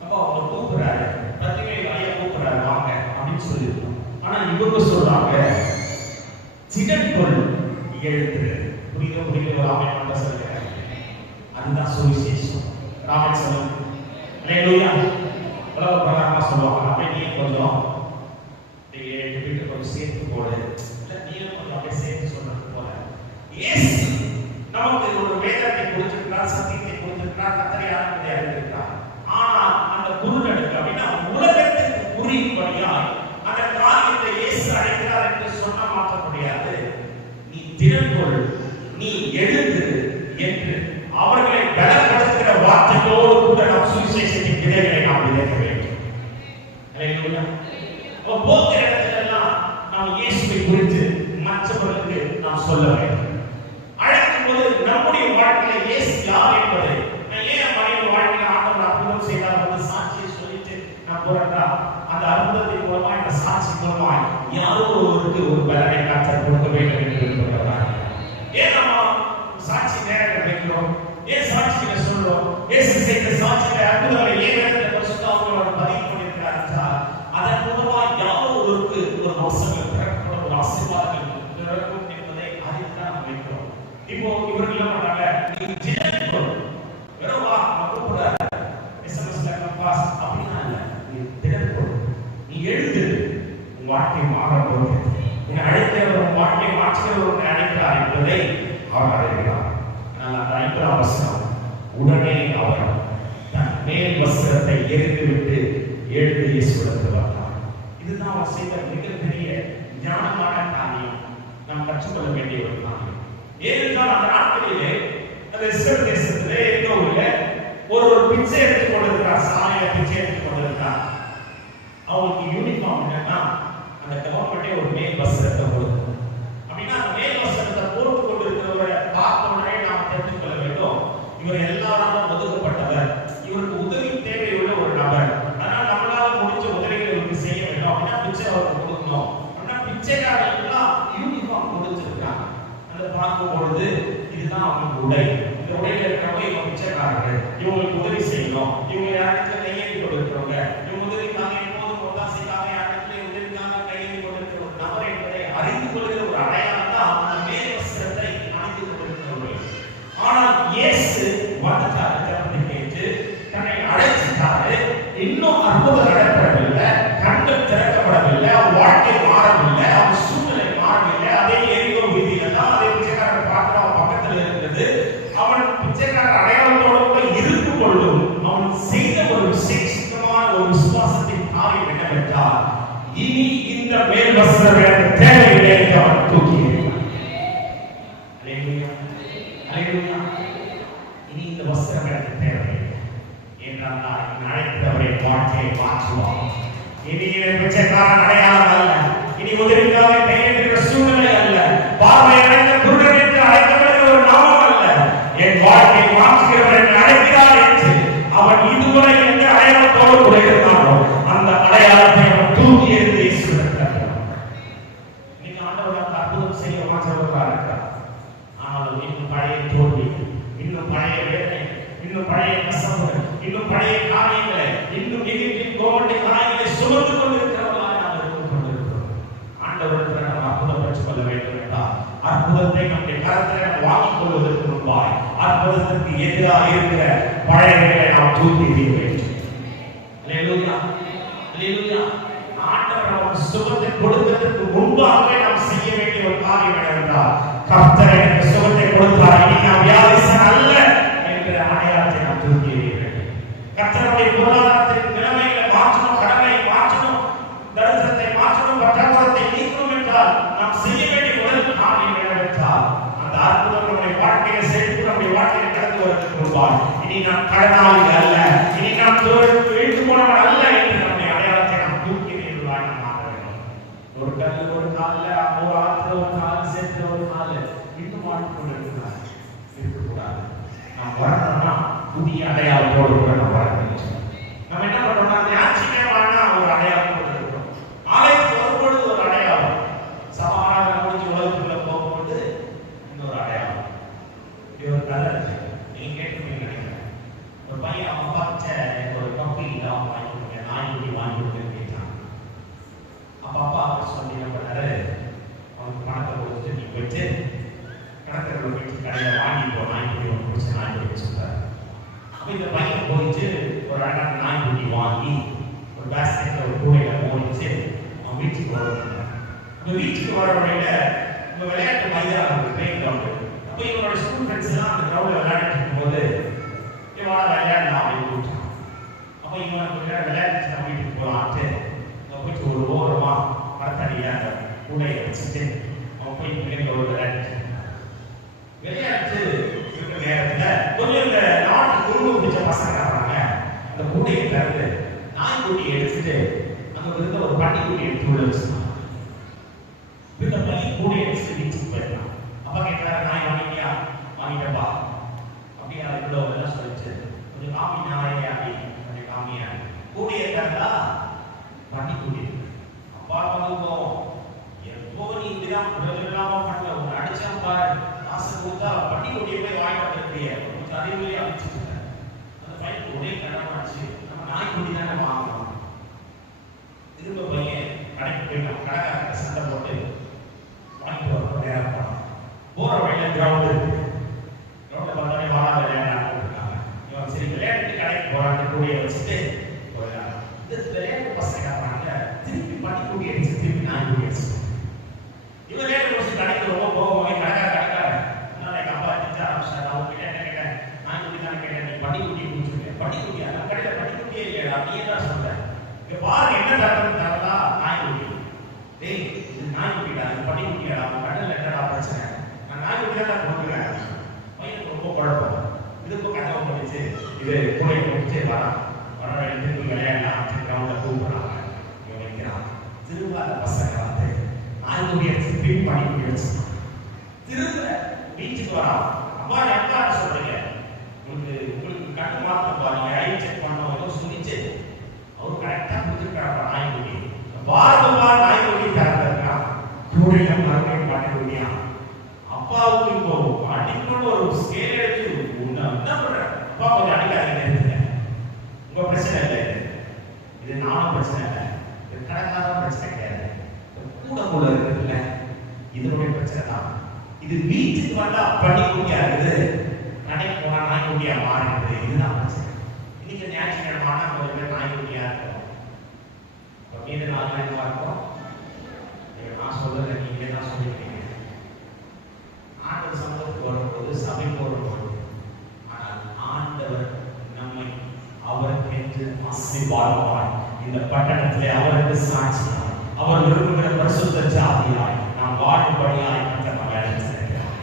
அப்போ அவங்க கூப்பிடுறாரு, பிரதிமை ஐயா கூப்பிடுறாரு வாங்க அப்படின்னு சொல்லியிருக்கோம். ஆனா இவங்க சொல்றாங்க திடற்கொள், எழுந்து. புரியுது ஒரு ஆமென் பண்ண சொல்லுங்க. அதுதான் சுவிசேஷம். ராமன் சொல்லுங்க. அல்லேலூயா. உலக பிரகாரமா சொல்லுவாங்க, அப்படியே நீ கொஞ்சம் வீட்டுக்கு கொஞ்சம் சேர்த்து போடு, இல்லை நீயும் கொஞ்சம் அப்படியே சேர்த்து சொல்றது போல. இயேசு நமக்கு ஒரு வேதத்தை கொடுத்திருக்கிறார், சத்தியத்தை கொடுத்திருக்கிறார், கர்த்தரை ஆராதிப்பதை அறிந்திருக்கிறார். ஆனால் அந்த குருடனுக்கு அப்படின்னா உலகத்துக்கு புரியும்படியாய் அந்த காரியத்தை இயேசு அழைக்கிறார் என்று சொன்ன மாற்ற முடியாது. நீ திடற்கொள், நீ எழுந்து என்று அவர்களை பலப்படுத்துகிற வார்த்தைகளோடு கூட நாம் சுவிசேஷத்தின் விதைகளை நாம் விதைக்க வேண்டும். அல்லேலூயா. போகிற இடத்திலெல்லாம் நாம் இயேசுவை குறித்து மற்றவர்களுக்கு நாம் சொல்ல வேண்டும். அழைக்கும் போது நம்முடைய வாழ்க்கையில இயேசு யார் என்பதை, நான் ஏன் மனித வாழ்க்கையில ஆண்டவர் அற்புதம் செய்தார் வந்து சாட்சியை சொல்லிட்டு நான் போறேன்டா, அந்த அற்புதத்தின் மூலமா இந்த சாட்சி மூலமா யாரோ ஒருவருக்கு ஒரு பலனை கர்த்தர் கொடுக்க வேண்டும் என்று விரும்புகிறார். ஏன் நம்ம இப்போ இவர்கள் என்ன பண்றாங்க, நீ ஜெனரேட் பண்ணு, வெறும் வா கூப்பிட எஸ்எம்எஸ்ல கம்பாஸ் அப்படின்னா இல்ல, நீ ஜெனரேட் பண்ணு, நீ எழுது, உன் வாழ்க்கை மாற போகுது, உன்னை அழைக்கிறவர் உன் வாழ்க்கையை மாற்றுகிறவர் உன்னை அழைக்கிறார் என்பதை அவர் அறிகிறார். ஆனால் அந்த 5ஆம் வசனம், உடனே அவர் தன் மேல் வஸ்திரத்தை எரிந்துவிட்டு எழுந்து இயேசுவிடத்தில் வந்தார். இதுதான் அவர் செய்த மிகப்பெரிய ஞானமான காரியம், நாம் கற்றுக்கொள்ள வேண்டிய ஒரு காரியம். ஏனென்றால் அந்த நாட்களிலே அந்த இஸ்ரேல் தேசத்திலே ஒரு பிச்சை எடுத்துக் கொண்டிருக்கிறார், சாலையில பிச்சை எடுத்துக் கொண்டிருக்கிறார். அவங்களுக்கு யூனிஃபார்ம் என்னன்னா அந்த கவர்மெண்டே ஒரு மேல் வஸ்திரத்தை கொடுக்கும். அப்படின்னா அந்த மேல் வஸ்திரத்தை போட்டுக் கொண்டிருக்கிறவரை பார்த்த உடனே நாம் தெரிந்து கொள்ள வேண்டும், இவர் எல்லாரும் ஒதுக்கப்பட்டவர், இவருக்கு உதவி தேவையுள்ள ஒரு நபர், அதனால் நம்மளால முடிஞ்ச உதவிகளை இவருக்கு செய்ய வேண்டும். அப்படின்னா பிச்சை அவருக்கு கொடுக்கணும். அப்படின்னா பிச்சைக்காரர்களுக்கெல்லாம் யூனிஃபார்ம் கொடுத்துருக்காங்க. அதை பார்க்கும் பொழுது இதுதான் அவங்களுக்கு உடை, இந்த உடையில இருக்கிறவங்க இவங்க பிச்சைக்காரர்கள், இவங்களுக்கு உதவி செய்யணும், இவங்க யாருக்கு கையெழுதி கொடுக்கிறவங்க, இவங்க உதவிக்காக எப்போதும் ஒத்தாசைக்காக யாருக்கு உதவிக்காக கையெழுதி கொடுக்கிற ஒரு நபர் என்பதை அறிந்து கொள்கிற ஒரு அடையாளம் தான் அந்த மேல் வஸ்திரத்தை அணிந்து கொண்டிருக்கிறவர்கள். ஆனால் இயேசு வந்துட்டாரு, திறந்து கேட்டு தன்னை அழைச்சிட்டாரு. இன்னும் அற்புதம் நடக்கவில்லை, கண்கள் திறக்கப்படவில்லை, அவன் வாழ்க்கை மாறவில்லை, அவன் சூழ்நிலை மாறவில்லை. அதே எரிகோ வீதியில தான் அதே பிச்சைக்காரன் பார்க்கிற அவன் பக்கத்தில் இருந்தது. அவன் பிச்சைக்காரன் அடையாளத்தோடு கூட இருக்கும் பொழுதும் அவன் செய்த ஒரு விசேஷமான ஒரு விசுவாசத்தின் காரியம் என்னவென்றால், இனி இந்த மேல் வஸ்திரம் எனக்கு தேவையில்லை என்று அவன் தூக்கி எறிந்தான். அல்லேலூயா, அல்லேலூயா. இனி இந்த வஸ்திரம் எனக்கு தேவையில்லை என்றால் அழைத்தவரை வாழ்க்கையை மாற்றுவான். இனி பிச்சைக்காரன் அடையாளம் அல்ல, இனி உதவிக்காக கையெழுத்துகிற சூழ்நிலை அல்ல, பார்வை அடைந்த குருடன் என்று அழைக்கப்படுகிற ஒரு நாமம் அல்ல, என் வாழ்க்கை மாற்றுகிறவர் என்று அழைக்கிறார் என்று அவன் இதுவரை எந்த அடையாளத்தோடு கூட இருந்தானோ அந்த அடையாளத்தை அவன் தூக்கி எறிந்து இயேசுவிடத்தில். இன்னைக்கு ஆண்டவர் அந்த அற்புதம் செய்ய மாற்றவர்களாக இருக்கிறார். ஆனால் இன்னும் பழைய தோல்வி, இன்னும் பழைய வேதனை, இன்னும் பழைய கசப்புகள், இன்னும் பழைய காரியங்களை, இன்னும் நெகட்டிவ் கோவத்தை காரியங்களை சுமந்து கொண்டிருக்கிறவர்களாக நாம் இருந்து கொண்டிருக்கிறோம். ஆண்டவருக்கு நாம் அற்புதம் பெற்றுக் கொள்ள வேண்டும் என்றால் அற்புதத்தை நம்முடைய கரத்தில் வாங்கிக் கொள்வதற்கு முன்பாய் அற்புதத்திற்கு எதிராக இருக்கிற பழையவைகளை நாம் தூக்கி எறிய வேண்டும். அல்லேலூயா, அல்லேலூயா. ஆண்டவர் நமக்கு சுகத்தை கொடுப்பதற்கு முன்பாகவே நாம் செய்ய வேண்டிய ஒரு காரியம் என்னவென்றால், கர்த்தர் எனக்கு சுகத்தை கொடுத்தார், இனி நான் வியாதிசன் அல்ல என்ற அடையாளத்தை நாம் தூக்கி எறிய வேண்டும். கர்த்தருடைய பொருளாதாரத்தின் நிலைமைகளை மாற்றணும், கடனை மாற்றணும், தரித்திரத்தை மாற்றணும், பற்றாக்குறத்தை நீக்கணும் என்றால் நாம் செய்ய வேண்டிய முதல் காரியம் என்னவென்றால், அந்த அற்புதம் நம்முடைய வாழ்க்கையை செழிப்பு நம்முடைய வாழ்க்கையை கடந்து வருவதற்கு முன்பாக இனி நான் கடனாளி அல்ல, இனி நான் வீழ்ந்து போனவன் அல்ல என்று நம்முடைய அடையாளத்தை நாம் தூக்கி எறிவதாய் நாம் ஆக வேண்டும். ஒரு கல்லு ஒரு காலில், ஒரு ஆத்துல ஒரு கால் சேர்த்து ஒரு கால் இன்னும் மாற்றிக்கொண்டு இருக்கக்கூடாது. நாம் வரணும்னா புதிய அடையாளத்தோடு கூட நம்ம வர வேண்டும். நம்ம என்ன பண்றோம்னா ஞாயிற்றுக்கிழமைனா ஒரு அடையாளம் கொடுத்துருக்கோம், ஆலயத்துக்கு வரும்பொழுது ஒரு அடையாளம், சமாதானம் முடிஞ்சு உலகத்துக்குள்ள போகும்போது இன்னொரு அடையாளம். இது ஒரு கதை இருக்கு, நீங்க கேட்டுருப்பீங்க நினைக்கிறேன். ஒரு பையன் அவன் பார்த்த ஒரு கம்பெனி அவன் வாங்கி கொடுங்க, நாய்க்குட்டி வாங்கி கொடுங்க கேட்டான். அப்பா சொல்லி என்ன பண்ணாரு, அவனுக்கு பணத்தை கொடுத்துட்டு நீ போயிட்டு கணக்கில் போயிட்டு கடையில் வாங்கிப்போ, நாய்க்குட்டி ஒன்று பிடிச்ச நாய்க்குட்டி சொல்றாரு. அப்போ இந்த பையன் போயிட்டு ஒரு அழகான நாய்க்குட்டி வாங்கி ஒரு பேஸ்கெட்ல ஒரு கூடையில போயிட்டு அவன் வீட்டுக்கு வரணும். அந்த வீட்டுக்கு வர வழியில இந்த விளையாட்டு மைதானம் பிளே கிரவுண்டு. அப்போ இவனோட ஸ்கூல் ஃப்ரெண்ட்ஸ் எல்லாம் அந்த கிரவுண்ட்ல விளையாடிட்டு இருக்கும்போது இவனோட விளையாடலாம் அப்படின்னு கூப்பிட்டான். அப்போ இவன் கொஞ்ச நேரம் விளையாட்டு நம்ம வீட்டுக்கு போகலான்ட்டு அங்கே போயிட்டு ஒரு ஓரமா மரத்தடியா அந்த கூடையை வச்சுட்டு அவன் போய் பிள்ளைங்களோட விளையாடிட்டு விளையாட்டு இருக்கிற நேரத்துல கொஞ்சம் இந்த நாட்டு குறும்பு பிடிச்ச பசங்க வராங்க. அந்த கூடையை திறந்து நாய்க்குட்டியை எடுத்துட்டு அங்க இருந்த ஒரு பட்டிக்குட்டி எடுத்து உள்ள வச்சுருந்தாங்க. இந்த பையன் கூடையை எடுத்துட்டு வீட்டுக்கு போயிருந்தான். அப்பா கேட்கிறாரு, நாய் வாங்கிட்டியா? வாங்கிட்டப்பா. அப்படியா? இவ்வளோ எல்லாம் சொல்லிச்சு, கொஞ்சம் காமி நாயே அப்படி கொஞ்சம் காமியா. கூடையை திறந்தா பட்டிக்குட்டி. அப்பா வந்து போவோம், எப்போ நீ இப்படிதான் இல்லாம பண்ணல, ஒரு அடிச்சா பாரு, காசு கொடுத்தா பட்டிக்குட்டியை போய் வாங்கிட்டு வந்துருக்கிய, கொஞ்சம் அறிவுரையே அமைச்சுட்டு அந்த பையனுக்கு ஒரே கடமாச்சு, நம்ம நாய்க்குட்டி தானே வாங்கணும். திரும்ப பையன் கடைக்கு போயிட்டான். கடைக்காரங்க சண்டை போட்டு வாங்கிட்டு வர நேரம் போன போற வழியில கிரவுண்டு தான் கொடுக்குறேன். பையனுக்கு ரொம்ப குழப்பம். இதுக்கு கதை முடிச்சு இது கோயில் முடிச்சு வர திருப்பி விளையாடலாம் கிரவுண்ட கூப்பிடுறாங்க. இவன் வைக்கிறான். திரும்ப அந்த பசங்க வந்து நாய்க்குடியை பின் பண்ணி வச்சுருக்கான். திரும்ப பீச்சுக்கு வரான். அப்பா எப்பா சொல்றீங்க, உங்களுக்கு கண்ணு மாத்திரம் பாருங்க, ஐ செக் பண்ணோம் ஏதோ சொல்லிச்சு. அவர் கரெக்டா புரிஞ்சுக்கிறாங்க. நாய்க்குடி வாரமா நாய்க்குடி தரதான் கூடையில மறுபடியும் மாட்டிக்குடியா. அப்பாவுக்கு இப்போ அடிக்கணும் ஒரு ஸ்கேல் எடுத்து என்ன பண்ற அப்பா கொஞ்சம் அடிக்காதீங்க. உங்க பிரச்சனை இல்லை, இது நானும் பிரச்சனை இல்லை, இது கணக்கான பிரச்சனை கிடையாது. கூட கூட இருக்குல்ல, இதனுடைய பிரச்சனை தான். இது வீட்டுக்கு வந்தா பனிக்குடியா இருக்குது, கடை போனா நாய்க்குடியா மாறிடுது. இதுதான் பிரச்சனை. இன்னைக்கு ஞாயிற்றுக்கிழமான கொஞ்சம் பேர் நாய்க்குடியா இருக்கும். மீது நாள் என்ன இருக்கும்? நான் சொல்றதை நீங்களே தான் சொல்லிக்கிறீங்க. ஆண்டவர் சமூகத்துக்கு வரும்போது, சபைக்கு வரும்போது, ஆனால் ஆண்டவர் நம்மை அவருக்கு ஆசீர்வாதமாய் இந்த பட்டணத்திலே அவருக்கு சாட்சியாய் அவர் விரும்புகிற பரிசுத்த ஜாதியாய் நாம் வாழும்படியாய் கர்த்தர் அழைத்திருக்கிறார்.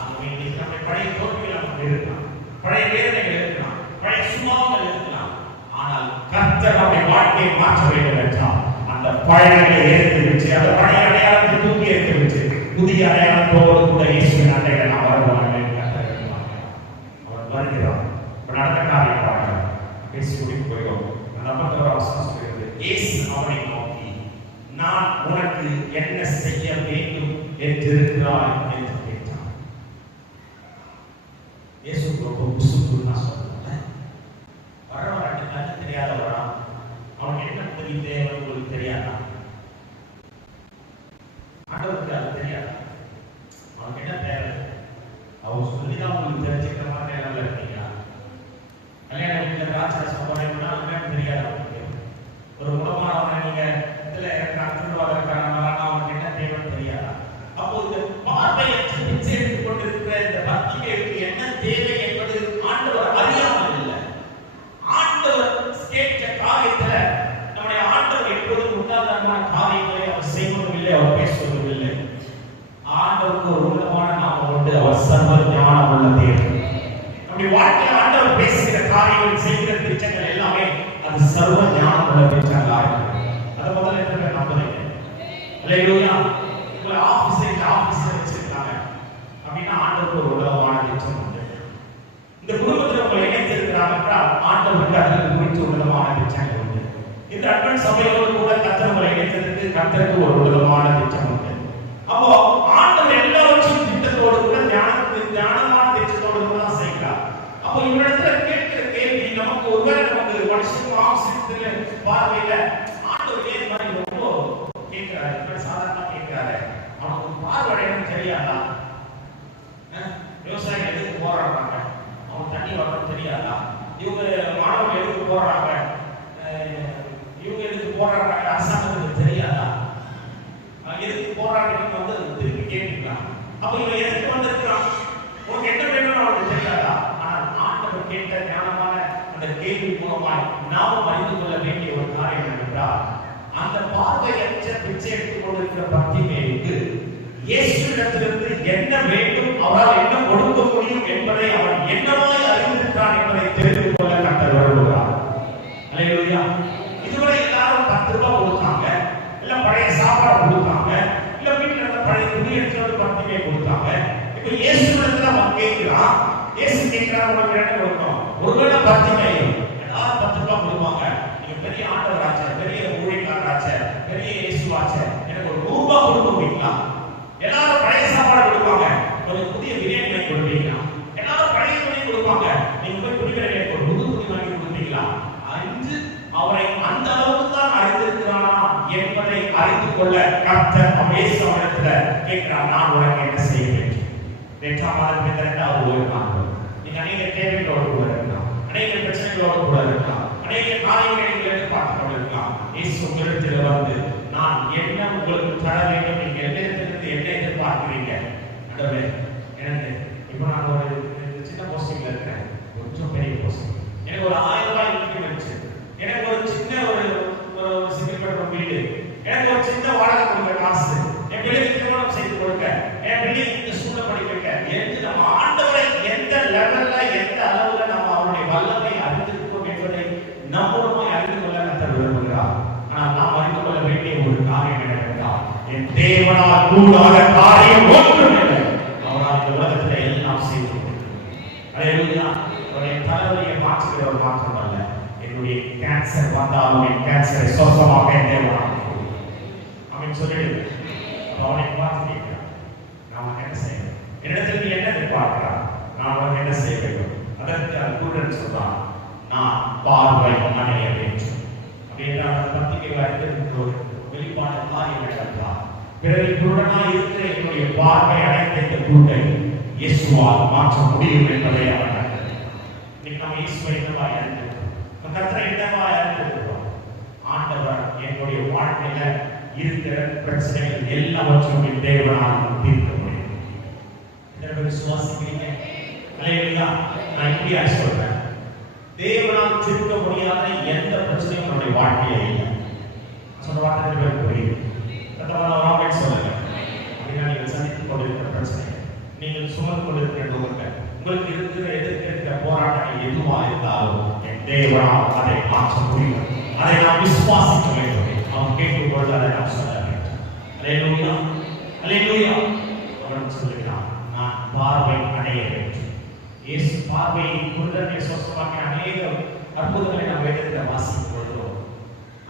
ஆகவே இன்னைக்கு நம்முடைய பழைய தோல்விகள் நமக்கு இருக்கலாம், பழைய வேதனைகள் இருக்கலாம், பழைய சுபாவங்கள் இருக்கலாம். ஆனால் கர்த்தர் நம்முடைய வாழ்க்கையை மாற்ற வேண்டும் என்றால் அந்த பழையதை ஏற்றி வச்சு, அந்த பழைய அடையாளத்தை தூக்கி ஏற்றி வச்சு புதிய அடையாளத்தோடு கூட இயேசுவின் அண்டையில் நாம் வருவார்கள். அவர் வருகிறார். நடந்த காரியம் பாருங்க. பேசி முடித்து போயிடும். அந்த அவசரம் சொல்கிறது. இயேசு அவனை நோக்கி, நான் உனக்கு என்ன செய்ய வேண்டும் என்றிருக்கிறாய் என்று கேட்டார். இயேசு ரொம்ப புசுக்கு நான் சொல்றேன். வரவன் கண்ணு தெரியாதவரா? அவனுக்கு என்ன உதவி தேவை உங்களுக்கு தெரியாதா? ஆண்டவருக்கு அது தெரியாது. அவனுக்கு என்ன தேவை அவர் சொல்லிதான் உங்களுக்கு தெரிஞ்சுக்கிற மாதிரி நல்லா இருக்கீங்களா? கல்யாண வீட்டில் ராட்சசம் போனீங்கன்னா என்னன்னு தெரியாது. அவனுக்கு ஒரு குணமானவனை நீங்க இதுல திருவாதிரக்காரன் அவனுக்கு என்ன தேவைன்னு தெரியாதா? அப்போ இந்த பார்வையை பிச்சை எடுத்துக் கொண்டிருக்கிற இந்த பக்திகளுக்கு என்ன தேவை என்பது ஆண்டவர் அறியாமல் இல்லை. ஆண்டவர் கேட்க காரியத்துல நம்முடைய ஆண்டவர் எப்போதும் உண்டாதமான காரியங்களை அவர் செய்வதும் இல்லை, அவர் பேசுவதும் இல்லை. ஆண்டவருக்கு ஒரு உன்னதமான நாமம் உண்டு, அவர் சர்வ ஞானம் உள்ள தேவன். நம்முடைய வாழ்க்கையில் ஆண்டவர் பேசுகிற காரியங்கள், செய்கிற திட்டங்கள் எல்லாமே அது சர்வ ஞானம் உள்ள திட்டங்களா இருக்கு. அதை முதல்ல எத்தனை நம்புறீங்க? அல்லேலூயா. உங்களை ஆபீஸ்ல வச்சிருக்காங்க அப்படின்னா ஆண்டவருக்கு ஒரு உன்னதமான திட்டம் உண்டு. இந்த குடும்பத்தில் உங்களை இணைத்திருக்கிறாங்க என்றால் ஆண்டவருக்கு அதில் குறித்து உன்னதமான திட்டங்கள் உண்டு. இந்த அட்வென்ட் சபையோடு கூட கர்த்தர் உங்களை இணைத்ததற்கு கர்த்தருக்கு ஒரு உன்னதமான திட்டம் உண்டு. அப்போ ஆண்டவர் எல்லாவற்றையும் திட்டத்தோடு கூட ஞானமான திட்டத்தோடு கூட தான் செய்கிறார். அப்போ இவரிடத்துல கேட்கிற கேள்வி நமக்கு ஒருவேளை நமக்கு மனுஷன் ஆசிரியத்துல பார்வையில ஆண்டவர் ஏன் மாதிரி ரொம்ப கேட்கிறாரு, இப்ப சாதாரணமா கேட்கிறாரு, அவனுக்கு பார்வையிடணும் தெரியாதா? விவசாயிகள் எதுக்கு போராடுறாங்க? அவன் தண்ணி வரணும் தெரியாதா? இவங்க மாணவர்கள் எதுக்கு போறாங்க? இவங்க எதுக்கு போறாங்க? அரசாங்கத்துக்கு தெரியாதா? எதுக்கு போராடுறீங்க வந்து திருப்பி கேட்கிறான். அப்ப இவன் எதுக்கு வந்திருக்கிறான்? உனக்கு என்ன வேணும்னு அவனுக்கு தெரியாதா? ஆனால் ஆண்டவர் கேட்ட ஞானமான அந்த கேள்வி மூலமாய் நாமும் அறிந்து கொள்ள வேண்டிய ஒரு காரியம் என்றால், அந்த பார்வையற்ற பிச்சை எடுத்துக் கொண்டிருக்கிற பக்திமேலுக்கு இயேசுவிடத்திலிருந்து என்ன வேண்டும், அவரால் என்ன கொடுக்க முடியும் என்பதை அவன் என்னவாய் அறிந்திருக்கிறான் என்பதை தெரிந்து கொள்ள கர்த்தர் வருகிறார். அல்லேலூயா. இதுவரை எல்லாரும் 10 ரூபாய் கொடுத்தாங்க, இல்ல பழைய சாப்பாடு கொடுத்தாங்க, இல்ல வீட்டுல இருந்த பழைய துணி எடுத்து பத்திரிகை கொடுத்தாங்க. இப்ப இயேசுவிடத்துல அவன் கேட்கிறான். இயேசு கேட்கிறான், உனக்கு என்ன கொடுக்கணும்? ஒருவேளை பத்திரிகை எல்லாரும் 10 ரூபாய் கொடுப்பாங்க. நீங்க பெரிய ஆண்டவராச்ச, பெரிய ஊழியக்காரராச்ச, பெரிய இயேசுவாச்ச, எனக்கு ஒரு 100 ரூபாய் கொடுக்க முடியுங்களா? எல்லாரும் பழைய சாப்பாடு கொடுப்பாங்க, ஒரு புதிய பிரியாணி கொடுப்பீங்களா? எல்லாரும் பழைய துணி கொடுப்பாங்க, நீங்க போய் துணிக்கடையில ஒரு புது துணி வாங்கி கொடுப்பீங்களா? என்று அவரை அந்த அளவுக்கு தான் அறிந்திருக்கிறானா என்பதை அறிந்து கொள்ள கர்த்தர் அவரிடத்துல கேட்கிறார். நான் உனக்கு என்ன செய்ய வேண்டும்? 8ஆம் மாதத்தின் 2வது ஒரு நாள் நீங்க அநேக தேவைகளோடு கூட இருக்கலாம், அநேக பிரச்சனைகளோடு கூட இருக்கலாம், அநேக காரியங்களை நீங்கள் எதிர்பார்த்து கொண்டிருக்கலாம். இயேசு உங்களிடத்தில் வந்து, நான் என்ன உங்களுக்கு தர வேண்டும், நீங்க என்னிடத்திலிருந்து என்ன எதிர்பார்க்கிறீங்க? ஆண்டவரே, எனக்கு இப்போ நான் ஒரு சின்ன போஸ்டிங்ல இருக்கிறேன், கொஞ்சம் பெரிய போஸ்டிங், எனக்கு ஒரு 1000 ரூபாய் இன்கம் இருந்துச்சு, எனக்கு ஒரு சின்ன ஒரு சிங்கிள் பெட்ரூம் வீடு, எனக்கு ஒரு சின்ன வாடகை கொடுக்க காசு, என் பிள்ளைக்கு திருமணம் செய்து கொடுக்க, என் பிள்ளைக்கு இந்த ஸ்கூல்ல படிக்க வைக்க, கூடாத காரியம் ஒன்றும் இல்லை. அவரால் இந்த உலகத்துல எல்லாம் செய்து அல்லேலூயா. அவருடைய தலைவலியை மாற்றுகிற ஒரு மாற்றம் அல்ல. என்னுடைய கேன்சர் வந்தாலும் என் கேன்சரை சொந்தமாக தேவனாக அவன் சொல்லிடு. அவனை பார்த்து கேட்கிறான், நான் என்ன செய்யணும், என்னிடத்தில் நீ என்ன எதிர்பார்க்கிறான், நான் அவன் என்ன செய்ய வேண்டும். அதற்கு அந்த குருடன் சொல்றான், நான் பார்வை அடைய வேண்டும். அப்படின்னா பத்திரிகை அறிந்திருக்கிற ஒரு வெளிப்பாடு காரியம் நடந்தார். பிறகு குருடனாய் இருக்கிற என்னுடைய பார்வை அடைந்த இந்த குருடை இயேசுவால் மாற்ற முடியும் என்பதை அவன் கண்டார். இன்னைக்கு நம்ம இயேசுவை என்னவா அறிந்திருக்கிறோம், கர்த்தரை என்னவா அறிந்திருக்கிறோம். ஆண்டவர் என்னுடைய வாழ்க்கையில இருக்கிற பிரச்சனைகள் எல்லாவற்றையும் தேவனால் தீர்க்க முடியும். இதற்கு விசுவாசிக்கிறீங்க? அல்லேலூயா. நான் இப்படியா சொல்றேன், தேவனால் தீர்க்க முடியாத எந்த பிரச்சனையும் நம்முடைய வாழ்க்கையில இல்லை. சொல்ற வார்த்தை புரியுது. கத்தவராக சொல்லுங்க. அப்படின்னா நீங்கள் சந்தித்துக் கொண்டிருக்கிற பிரச்சனை, நீங்கள் சுமந்து கொண்டிருக்கிற நோக்கங்கள், உங்களுக்கு இருக்கிற எதிர்க்கிற போராட்டங்கள் எதுவா இருந்தாலும் என் தேவனால் அதை மாற்ற முடியும். அதை நாம் விசுவாசிக்க வேண்டும். அவன் கேட்கும் பொழுது அதை நாம் சொல்ல வேண்டும். அல்லேலூயா, அல்லேலூயா. அவன் சொல்லுகிறான், நான் பார்வை அடைய வேண்டும். இயேசு பார்வையை குருடனை சொஸ்தமாக்கி அநேக அற்புதங்களை நாம் வேதத்தில் வாசிக்கும் பொழுதோ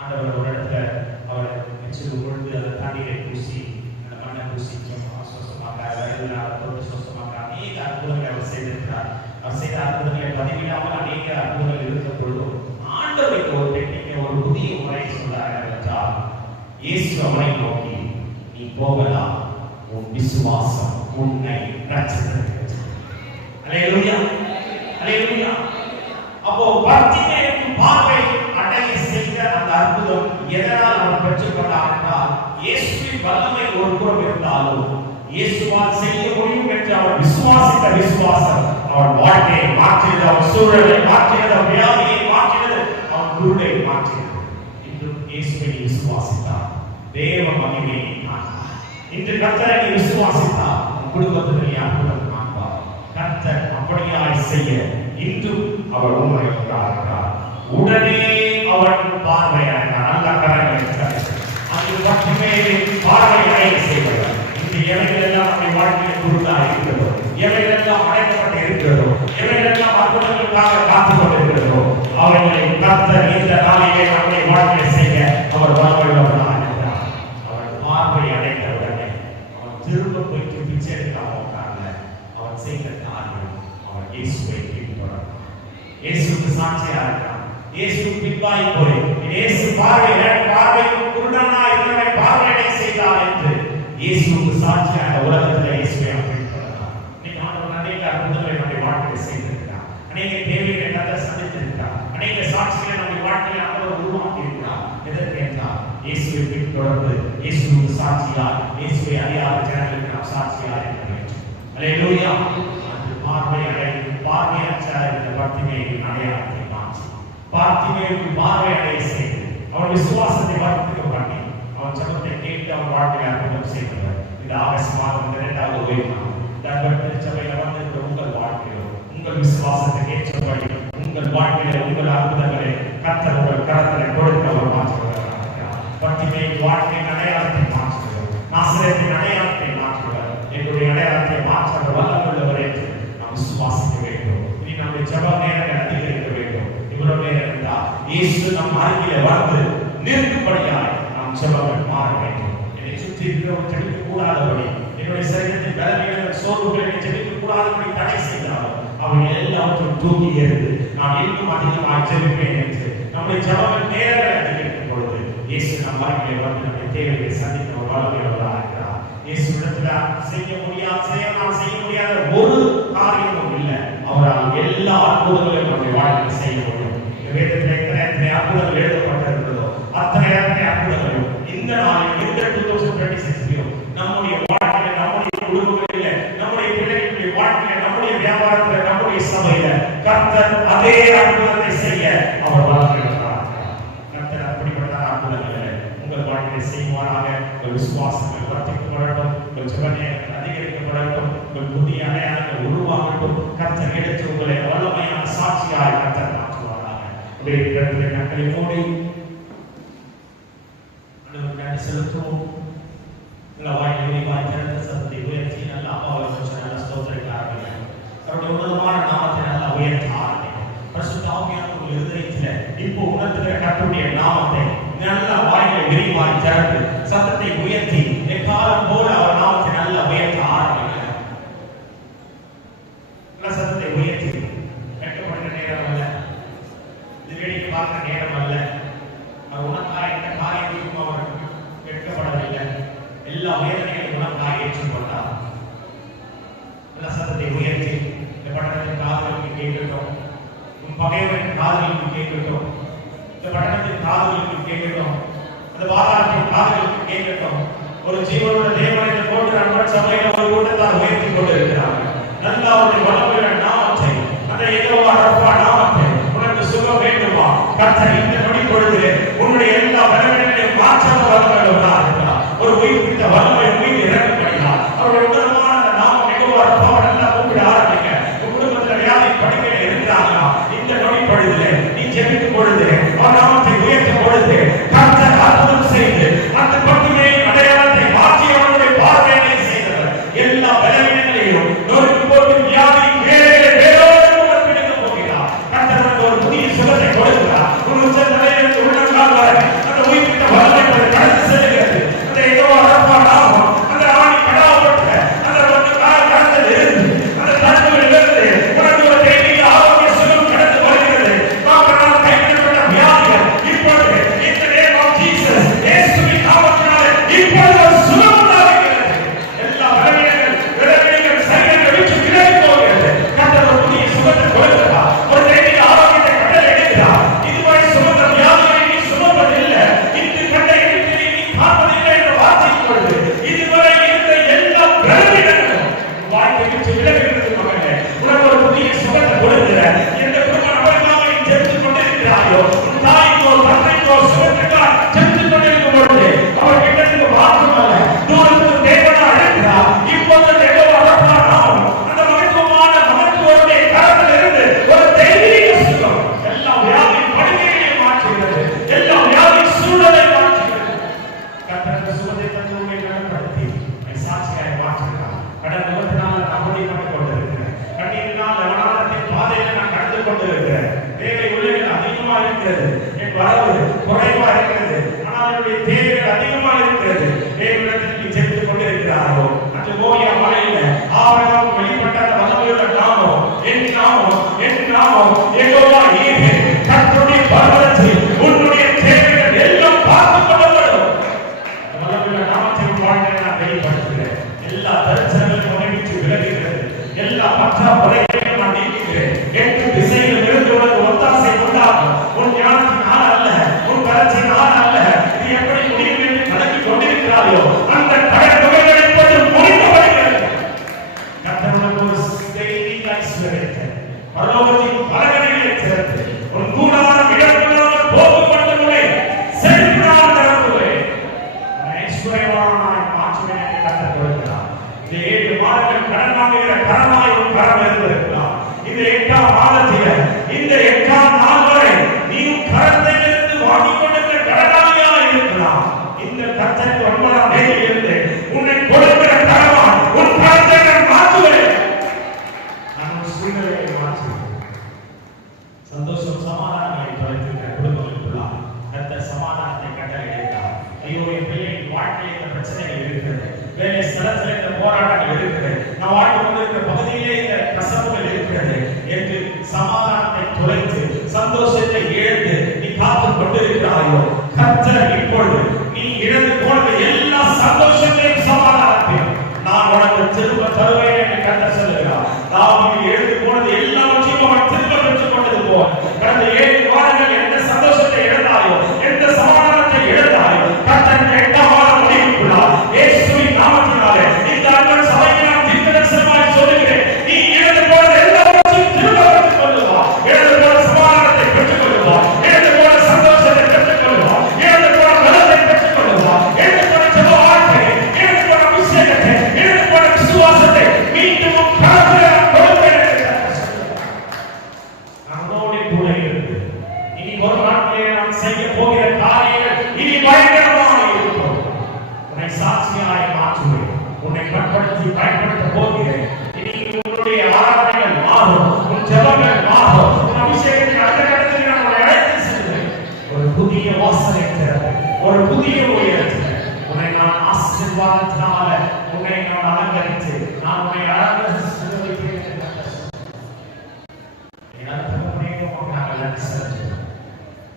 ஆண்டவர் ஒரு இடத்துல அவர் வச்சு பொழுது அதை தண்ணீரை பூசி அந்த மண்ணை பூசி சொஸ்தமாக தொட்டு சொஸ்தமாக அநேக அற்புதங்களை அவர் செய்திருக்கிறார். அவர் செய்த அற்புதங்களை பதிவிடாமல் அநேக அற்புதங்கள் இருந்த பொழுதும் ஆண்டவருக்கு ஒரு டெக்னிக்கை, ஒரு புதிய முறையை சொல்றார்கள் என்றால், இயேசு அவனை நோக்கி, நீ போகலாம், உன் விசுவாசம் உன்னை ரட்சித்தது. அல்லேலூயா, அல்லேலூயா. அப்போ பர்த்திமேயுக்கு பார்வை அடைய செய்த அந்த அற்புதம் எதனால் அவன் பெற்றுக்கொண்டான் என்றால், இயேசுவின் வல்லமை ஒரு புறம் இருந்தாலும் இயேசுவால் செய்ய முடியும் என்று அவன் விசுவாசித்த விசுவாசம் அவன் வாழ்க்கையை மாற்றியது, அவன் சூழலை மாற்றியது, அவன் வியாதியை மாற்றியது, அவன் குருடை மாற்றியது. இன்றும் இயேசுவை விசுவாசித்தார், தேவ மகிமையை காண்பார். இன்று கர்த்தரை நீ விசுவாசித்தார், உன் குடும்பத்தில் அற்புதம் காண்பார். கர்த்தர் அப்படியாய் செய்ய இன்றும் அவர் உண்மை உண்டாகிறார். உடனே அவன் பார்வையானார். நல்ல கரங்களை அது மட்டுமே பார்வையை செய்வார். இந்த எவைகளெல்லாம் நம்முடைய வாழ்க்கையில் குருடாக இருக்கிறதோ, எவைகளெல்லாம் அடைக்கப்பட்டு இருக்கிறதோ, எவைகளெல்லாம் அற்புதங்களுக்காக காத்துக் கொண்டிருக்கிறதோ, அவர்களை கர்த்தர் இந்த நாளிலே நம்முடைய வாழ்க்கையை செய்ய அவர் வல்லமையுள்ளவராக இருக்கிறார். அவர் பார்வை அடைந்த உடனே அவன் திரும்ப போயிட்டு பிச்சை எடுக்காம உட்கார்ல அவன் செய்த காரியம், அவன் இயேசுவை பின்தொடர்ந்தான். இயேசுக்கு சாட்சியா இருக்கிறான். இயேசு பின்பாய் போய் இயேசு பார்வை குருடனா இருந்தவனை பார்வையடை செய்தார் என்று இயேசுக்கு சாட்சியாக உலகத்தில் இயேசுவை பின்தொடர்ந்தான். இன்னைக்கு ஆண்டவர் அநேக அற்புதங்களை நம்முடைய வாழ்க்கையில் செய்திருக்கிறார். அநேக தேவைகளை கர்த்தர் சந்தித்திருக்கிறார். அநேக சாட்சிகளை நம்முடைய வாழ்க்கையில் ஆண்டவர் உருவாக்கி இருக்கிறார். எதற்கு என்றால் இயேசுவை பின்தொடர்ந்து இயேசுக்கு சாட்சியார், இயேசுவை அறியாத ஜனங்களுக்கு நாம் சாட்சியார் இருக்க வேண்டும். அல்லேலூயா. அந்த பார்வையற்ற இந்த பர்த்திமேயுவின் அடையாளத்தை மாற்றி பார்த்திமேயுவுக்கு பார்வை அடைய செய்து அவன் விசுவாசத்தை வளர்த்துக்க பண்ணி அவன் ஜெபத்தை கேட்டு அவன் வாழ்க்கையை அற்புதம் செய்தவர். இந்த ஆகஸ்ட் மாதம் 2வது ஓய்வு நாள் திருச்சபையில வந்து உங்கள் வாழ்க்கையிலோ உங்கள் விசுவாசத்தை ஏற்றபடி உங்கள் வாழ்க்கையில உங்கள் அற்புதங்களை கர்த்தர் உங்கள் கரத்திலே கொடுத்து அவர் மாற்றுகிறார். பர்த்திமேயு வாழ்க்கையின் அடையாளத்தை மாற்றுகிறார். நாசரேத்தின் அடையாளத்தை மாற்றுகிறார். என்னுடைய அடையாளத்தை மாற்ற வல்லமையுள்ளவர் என்று நாம் விசுவாசிக்க வேண்டும். இனி நம்முடைய ஜெப நேரங்களை அதிகரிக்க வேண்டும். இவ்வளவு நேரம் என்றால் இயேசு நம் அருகிலே வந்து நிற்கும்படியாய் நாம் ஜெபங்கள் மாற வேண்டும். என்னை சுற்றி இருக்கிறவர்கள் ஜெபிக்க கூடாதபடி, என்னுடைய சரீரத்தின் பலவீனங்கள் சோர்வுகளை ஜெபிக்க கூடாதபடி தடை செய்தாலும் அவை எல்லாவற்றையும் தூக்கி எறிந்து நான் இன்னும் அதிகமாக ஜெபிப்பேன் என்று நம்முடைய ஜெபங்கள் நேரங்களை அதிகரிக்கும் பொழுது இயேசு நம் அருகிலே வந்து நம்முடைய தேவையை சந்திக்க ஒரு வல்லமையுள்ளவராக இருக்கிறார். இயேசு இடத்துல செய்ய முடியாத ஒரு காரியமும் இல்லை. அவரால் எல்லா அற்புதங்களையும் நம்முடைய வாழ்க்கையில் செய்ய முடியும். வேதத்தில் எத்தனை அற்புதங்கள் எழுதப்பட்டிருக்கிறதோ அத்தனை அற்புதங்களும் இந்த நாளில் இந்த 2026 நம்முடைய வாழ்க்கையில, நம்முடைய குடும்பங்களில, நம்முடைய பிள்ளைகளுடைய வாழ்க்கையில, நம்முடைய வியாபாரத்தில், நம்முடைய சபையில கர்த்தர் அதே அற்புதத்தை செய்ய அவர் வல்லமையுள்ளவராக இருக்கிறார். கர்த்தர் அப்படிப்பட்ட அற்புதங்களை உங்கள் வாழ்க்கையில் செய்வாராக. உங்கள் விசுவாசங்கள் வர்த்திக்கப்படட்டும், உங்கள் ஜெபங்கள் அதிகரிக்கப்படட்டும், உங்கள் புதிய அடையாளங்கள் உருவாகட்டும். கர்த்தர் எடுத்து உங்களை வல்லமையான சாட்சியாய் கர்த்தர் மாற்றுவாராக. அப்படியே நாட்களை மூடி செலுத்துவோம். வாய்களை அவருடைய உன்னதமான நாமத்தை நல்லா உயர்த்த ஆரம்பிக்கும். பரிசுத்த ஆவியானவர் உங்கள் இருதயத்திலே இப்போ உணர்த்துகிற கர்த்தருடைய நாமத்தை நல்லா வாயிலை விரிவாய் திறந்து சத்தத்தை உயர்த்தி எக்காலம் போல அவர் நாமத்தை நல்லா உயர்த்த ஆரம்பிங்க. சத்தத்தை உயர்த்தி வெட்கப்படுற நேரம் அல்ல, இது வேடிக்கை பார்த்த நேரம் அல்ல. அவர் உனக்காக இந்த காரியத்திற்கும் அவர் வெட்கப்படவில்லை. எல்லா வேதனைகளையும் உனக்காக ஏற்றுக்கொண்டார். சத்தத்தை உயர்த்தி இந்த பட்டணத்தின் காதலுக்கு கேட்கட்டும், உன் பகைவரின் காதலுக்கு கேட்கட்டும், இந்த பட்டணத்தின் காதலுக்கு கேட்கட்டும், அந்த பாதாளத்தின் காதலுக்கு கேட்கட்டும். ஒரு ஜீவனுள்ள தேவனை போட்டு நண்பர் சபையில் ஒரு கூட்டத்தார் உயர்த்தி கொண்டிருக்கிறார்கள். நல்ல அவருடைய வல்லமையுள்ள நாமத்தை, அந்த யெகோவா ரப்பா நாமத்தை, உனக்கு சுகம் வேண்டுமா? கர்த்தர் இந்த நொடி பொழுது உன்னுடைய எல்லா பலவீனங்களையும் மாற்ற வல்லமையுள்ளவராக இருக்கிறார். ஒரு உயிர்ப்பித்த வல்லமை மீது இறங்கப்படுகிறார். அவருடைய உன்னதமான நாமம் யெகோவா ரப்பா நல்லா கூப்பிட ஆரம்பிங்க. உன் குடும்பத்தில் வியாதி படுக்கையில இருக்கிறாங்களா? இந்த நொடி பொழுது நீ ஜெபிக்கும் பொழுது அவர் நாமத்தை உயர்த்தும் பொழுது கர்த்தர் அற்புதம் செய்து அந்த பட்டுமையின் அடையாளத்தை மாற்றி அவருடைய பார்வையை செய்தவர். எல்லா பலவீனங்களையும் நொறுக்கு போட்டு வியாதி வேரோடு பிடிக்க போகிறார். கர்த்தர் ஒரு புதிய சுகத்தை கொடுக்கிறார். ஒரு உச்சநிலையிலிருந்து உள்ளங்கால் வரை அந்த உயிர்ப்பித்த வல்லமை கடந்து செல்கிறது. அந்த யெகோவா ரப்பா நாமம் அந்த ஆணி கடாவற்ற அந்த கடந்தது இருந்து அந்த தன்மையிலிருந்து உனக்கு ஒரு தெய்வீக ஆரோக்கிய சுகம் கடந்து வருகிறது. பார்க்கலாம் கைவிடப்பட்ட வியாதிகள் இப்பொழுது இந்த நேம் ஆஃப் ஜீசஸ் இயேசுவின் நாமத்தினாலே இப்பொழுது சுகம் உண்டாகிறது. எல்லா விளைவினைகள் சரீரத்தை விட்டு விலகி போகிறது. கர்த்தர் ஒரு புதிய சுகத்தை கொடுக்கிறார். ஒரு தெய்வீக ஆரோக்கியத்தை கட்டளை எடுக்கிறார். இதுவரை சுமந்த வியாதிகளை நீ சுமப்பதில்லை, இன்று கண்ட எண்ணிக்கையை நீ காப்பதில்லை என்ற வார்த்தை பொழுது இதுவரை இருந்த எல்லா விளைவினைகளும் வாழ்க்கை விட்டு விலகுகிறது. மகனே, உனக்கு ஒரு புதிய சுகத்தை கொடுக்கிற எந்த குடும்ப நபருக்காக நீ ஜெபித்துக் கொண்டிருக்கிறாயோ, உன் தாய்க்கோ தந்தைக்கோ சுகத்துக்காக ஜெபித்துக் கொண்டிருக்கும் பொழுது அவர் கிட்டத்துக்கு மாற்றமல்ல தூரத்துக்கு தேவனா அழைக்கிறார். இப்போது யெகோவா ரப்பா நாமம் அந்த மகத்துவமான கரத்தில் இருந்து ஒரு தெய்வீக சுகம் எல்லா வியாதி படுக்கைகளையும் மாற்றுகிறது. எல்லா வியாதி சூழலை மாற்றுகிறது. கர்த்தர் சுகத்தை தந்து உன்னை கனப்படுத்தி சாட்சியாய் மாற்றுகிறார். கடந்த 24 நான் ஓடிக்கொண்டு கொண்டிருக்கிறேன். கண்ணீரினால் வனாந்தரத்தின் பாதையில் நான் கடந்து கொண்டிருக்கிறேன். தேவை உள்ளங்கள் அதிகமாக இருக்கிறது, என் வரவு குறைவா இருக்கிறது, ஆனால் என்னுடைய தேவைகள் அதிகமாக இருக்கிறது. தேவனிடத்தில் நீ ஜெபித்துக் கொண்டிருக்கிறாரோ அந்த மோரியா மலையில ஆபிரகாம் வெளிப்பட்ட அந்த வல்லமையுள்ள நாமம் என் நாமம் யெகோவா ஈரே. கர்த்தருடைய பர்வதத்தில் உன்னுடைய தேவைகள் எல்லாம் பார்த்துக் கொள்ளப்படும். அந்த வல்லமையுள்ள நாமத்தை வாழ்க்கையை நான் வெளிப்படுத்துகிறேன். எல்லா தரிசனங்களும் உன்னை விட்டு விலகுகிறது. எல்லா பற்றாக்குறைகளையும் நான் நீக்குகிறேன். 8 திசையில் இருந்து உனக்கு ஒத்தாசை உண்டாகும். உன் ஞானத்தினால் அல்ல, உன் பலத்தினால் அல்ல. நீ எப்படி முடியும் என்று கலக்கிக் கொண்டிருக்கிறாயோ அந்த கடற்குகைகள் இப்போது முடிந்து வருகிறது. கர்த்தர் உனக்கு ஒரு தெய்வீக ஐஸ்வர்யத்தை பரலோகத்தின் பலகணிகளை திறந்து உன் கூடாரம் இடர்படாமல் போக்குவரத்து முறை செழிப்பினால் நிரப்புவேன். ஐஸ்வர்யவானாய் மாற்றுவேன் என்று கர்த்தர் கொடுக்கிறார். இந்த 7 மாதங்கள் கடன் வாங்குகிற கடனாய் உன் கரம் இருந்திருக்கிறது. புதிய உயரத்தில் உன்னை நான் ஆசீர்வாதத்தினால உன்னை நான் அலங்கரித்து நான் உன்னை அழகாக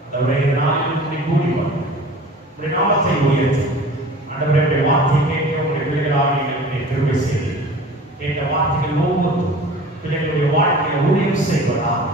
சிலுவையில் நாமத்தை உயர்த்தி ஆண்டவருடைய வார்த்தை கேட்க உங்களுடைய பிள்ளைகளாக நீங்கள் திருவை செய்து கேட்ட வார்த்தைகள் ஒவ்வொன்றும் பிள்ளைகளுடைய வாழ்க்கையை ஊழியம் செய்வதாக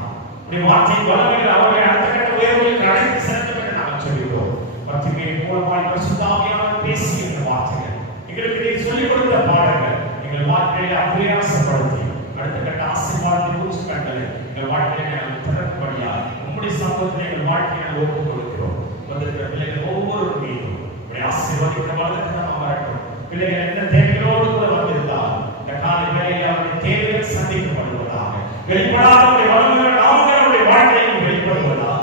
உடைய வார்த்தை வளமையில் அவர்களை அடுத்த கட்ட உயர்வுகளுக்கு அழைத்து செலுத்த வேண்டும் நாங்கள் சொல்கிறோம். பத்திரிகை மூலமாக பரிசுத்தாவியானவர் பேசிய இந்த வார்த்தைகள் எங்களுக்கு நீ சொல்லிக் கொடுத்த பாடங்கள் எங்கள் வாழ்க்கையை அபியாசப்படுத்தி அடுத்த கட்ட ஆசீர்வாதத்தை குறித்து கண்டது எங்கள் வாழ்க்கையை நாங்கள் திறக்கும்படியாக உங்களுடைய சம்பவத்தை எங்கள் வாழ்க்கையை ஒப்புக் கொடுக்கிறோம். வந்திருக்கிற பிள்ளைகள் ஒவ்வொரு மீதும் ஆசீர்வாதித்த வளர்த்து நாம் வரட்டும். பிள்ளைகள் எந்த தேவைகளோடு கூட வந்திருந்தால் இந்த காலை வேளையில் அவருடைய தேவைகள் சந்திக்கப்படுவதாக வெளிப்படாத வளர்ந்து நாமங்களுடைய வாழ்க்கையில் வெளிப்படுவதாக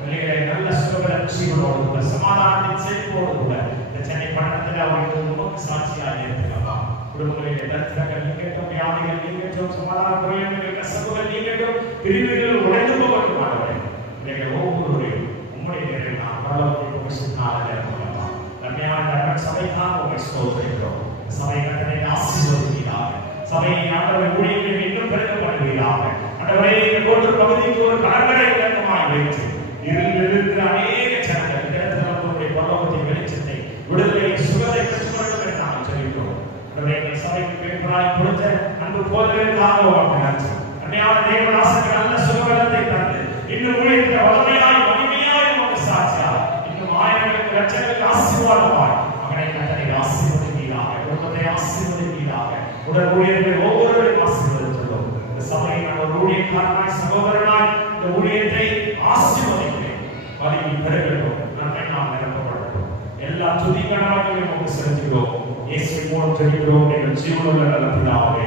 பிள்ளைகளை நல்ல சுகபல ஜீவனோடு கூட சமாதானத்தின் செழிப்போடு கூட இந்த சென்னை பட்டணத்தில் அவர்களுக்கு உமக்கு சாட்சியாக இருக்கலாம். குடும்பங்களில் தரித்திரங்கள் நீங்கட்டும், வியாதிகள் நீங்கட்டும், சமாதான குறைகள் கசப்புகள் நீங்கட்டும், பிரிவுகள் உடைந்து போகட்டும். ஆண்டவரே பிள்ளைகள் ஒவ்வொருவரையும் உம்முடைய நேரில் நாம் பரலோகத்தில் பிரசித்தனாக கொள்ளலாம். நன்மையான சபைக்காக உங்களை ஸ்தோத்திரிக்கிறோம். சபை கட்டளை ஆசீர்வதிப்பீராக. சபையை ஆண்டவரை ஊழியர்களை இன்னும் பெருக்கப்படுவீராக. ஆண்டவரே இந்த போன்ற பகுதிக்கு ஒரு கலங்கரை விளக்கமாய் வைத்து இருளில் இருக்கிற அநேக ஜனங்கள் இந்த இடத்துல உங்களுடைய பரலோகத்தின் வெளிச்சத்தை விடுதலை சுகத்தை பெற்றுக்கொள்ளும் என்று நாங்கள் சொல்லிக்கிறோம். ஆண்டவரே எங்கள் சபைக்கு பெருமாய் கொடுத்த அன்பு போதகர்களுக்காக உமக்கு நன்றி. அன்னையான தேவதாசனுக்கு நல்ல சுகபலத்தை தந்து இன்னும் ஊழியத்தை வளமையாய் மகிமையாய் உமக்கு சாட்சியாய் இன்னும் ஆயிரங்களுக்கு லட்சங்களுக்கு ஆசீர்வாதமாய் மகனை கட்டளை ஆசீர்வதிப்பீராக. குடும்பத்தை ஆசீர்வதிப்பீராக. உடல் ஊழியர்கள் ஒவ்வொருவரையும் ஆசீர்வதித்துள்ளோம். இந்த சபையை நான் ஊழியக்காரனாய் சகோதரனாய் இந்த ஊழியத்தை ஆசீர்வதிக்கிறேன். மகிமை பெருகட்டும், நன்மை நாம் நிரப்பப்படட்டும். எல்லா துதி கனவாகவே நமக்கு செலுத்துகிறோம். இயேசுவின் மூலம் ஜெபிக்கிறோம் எங்கள் ஜீவனுள்ள நல்ல பிதாவே.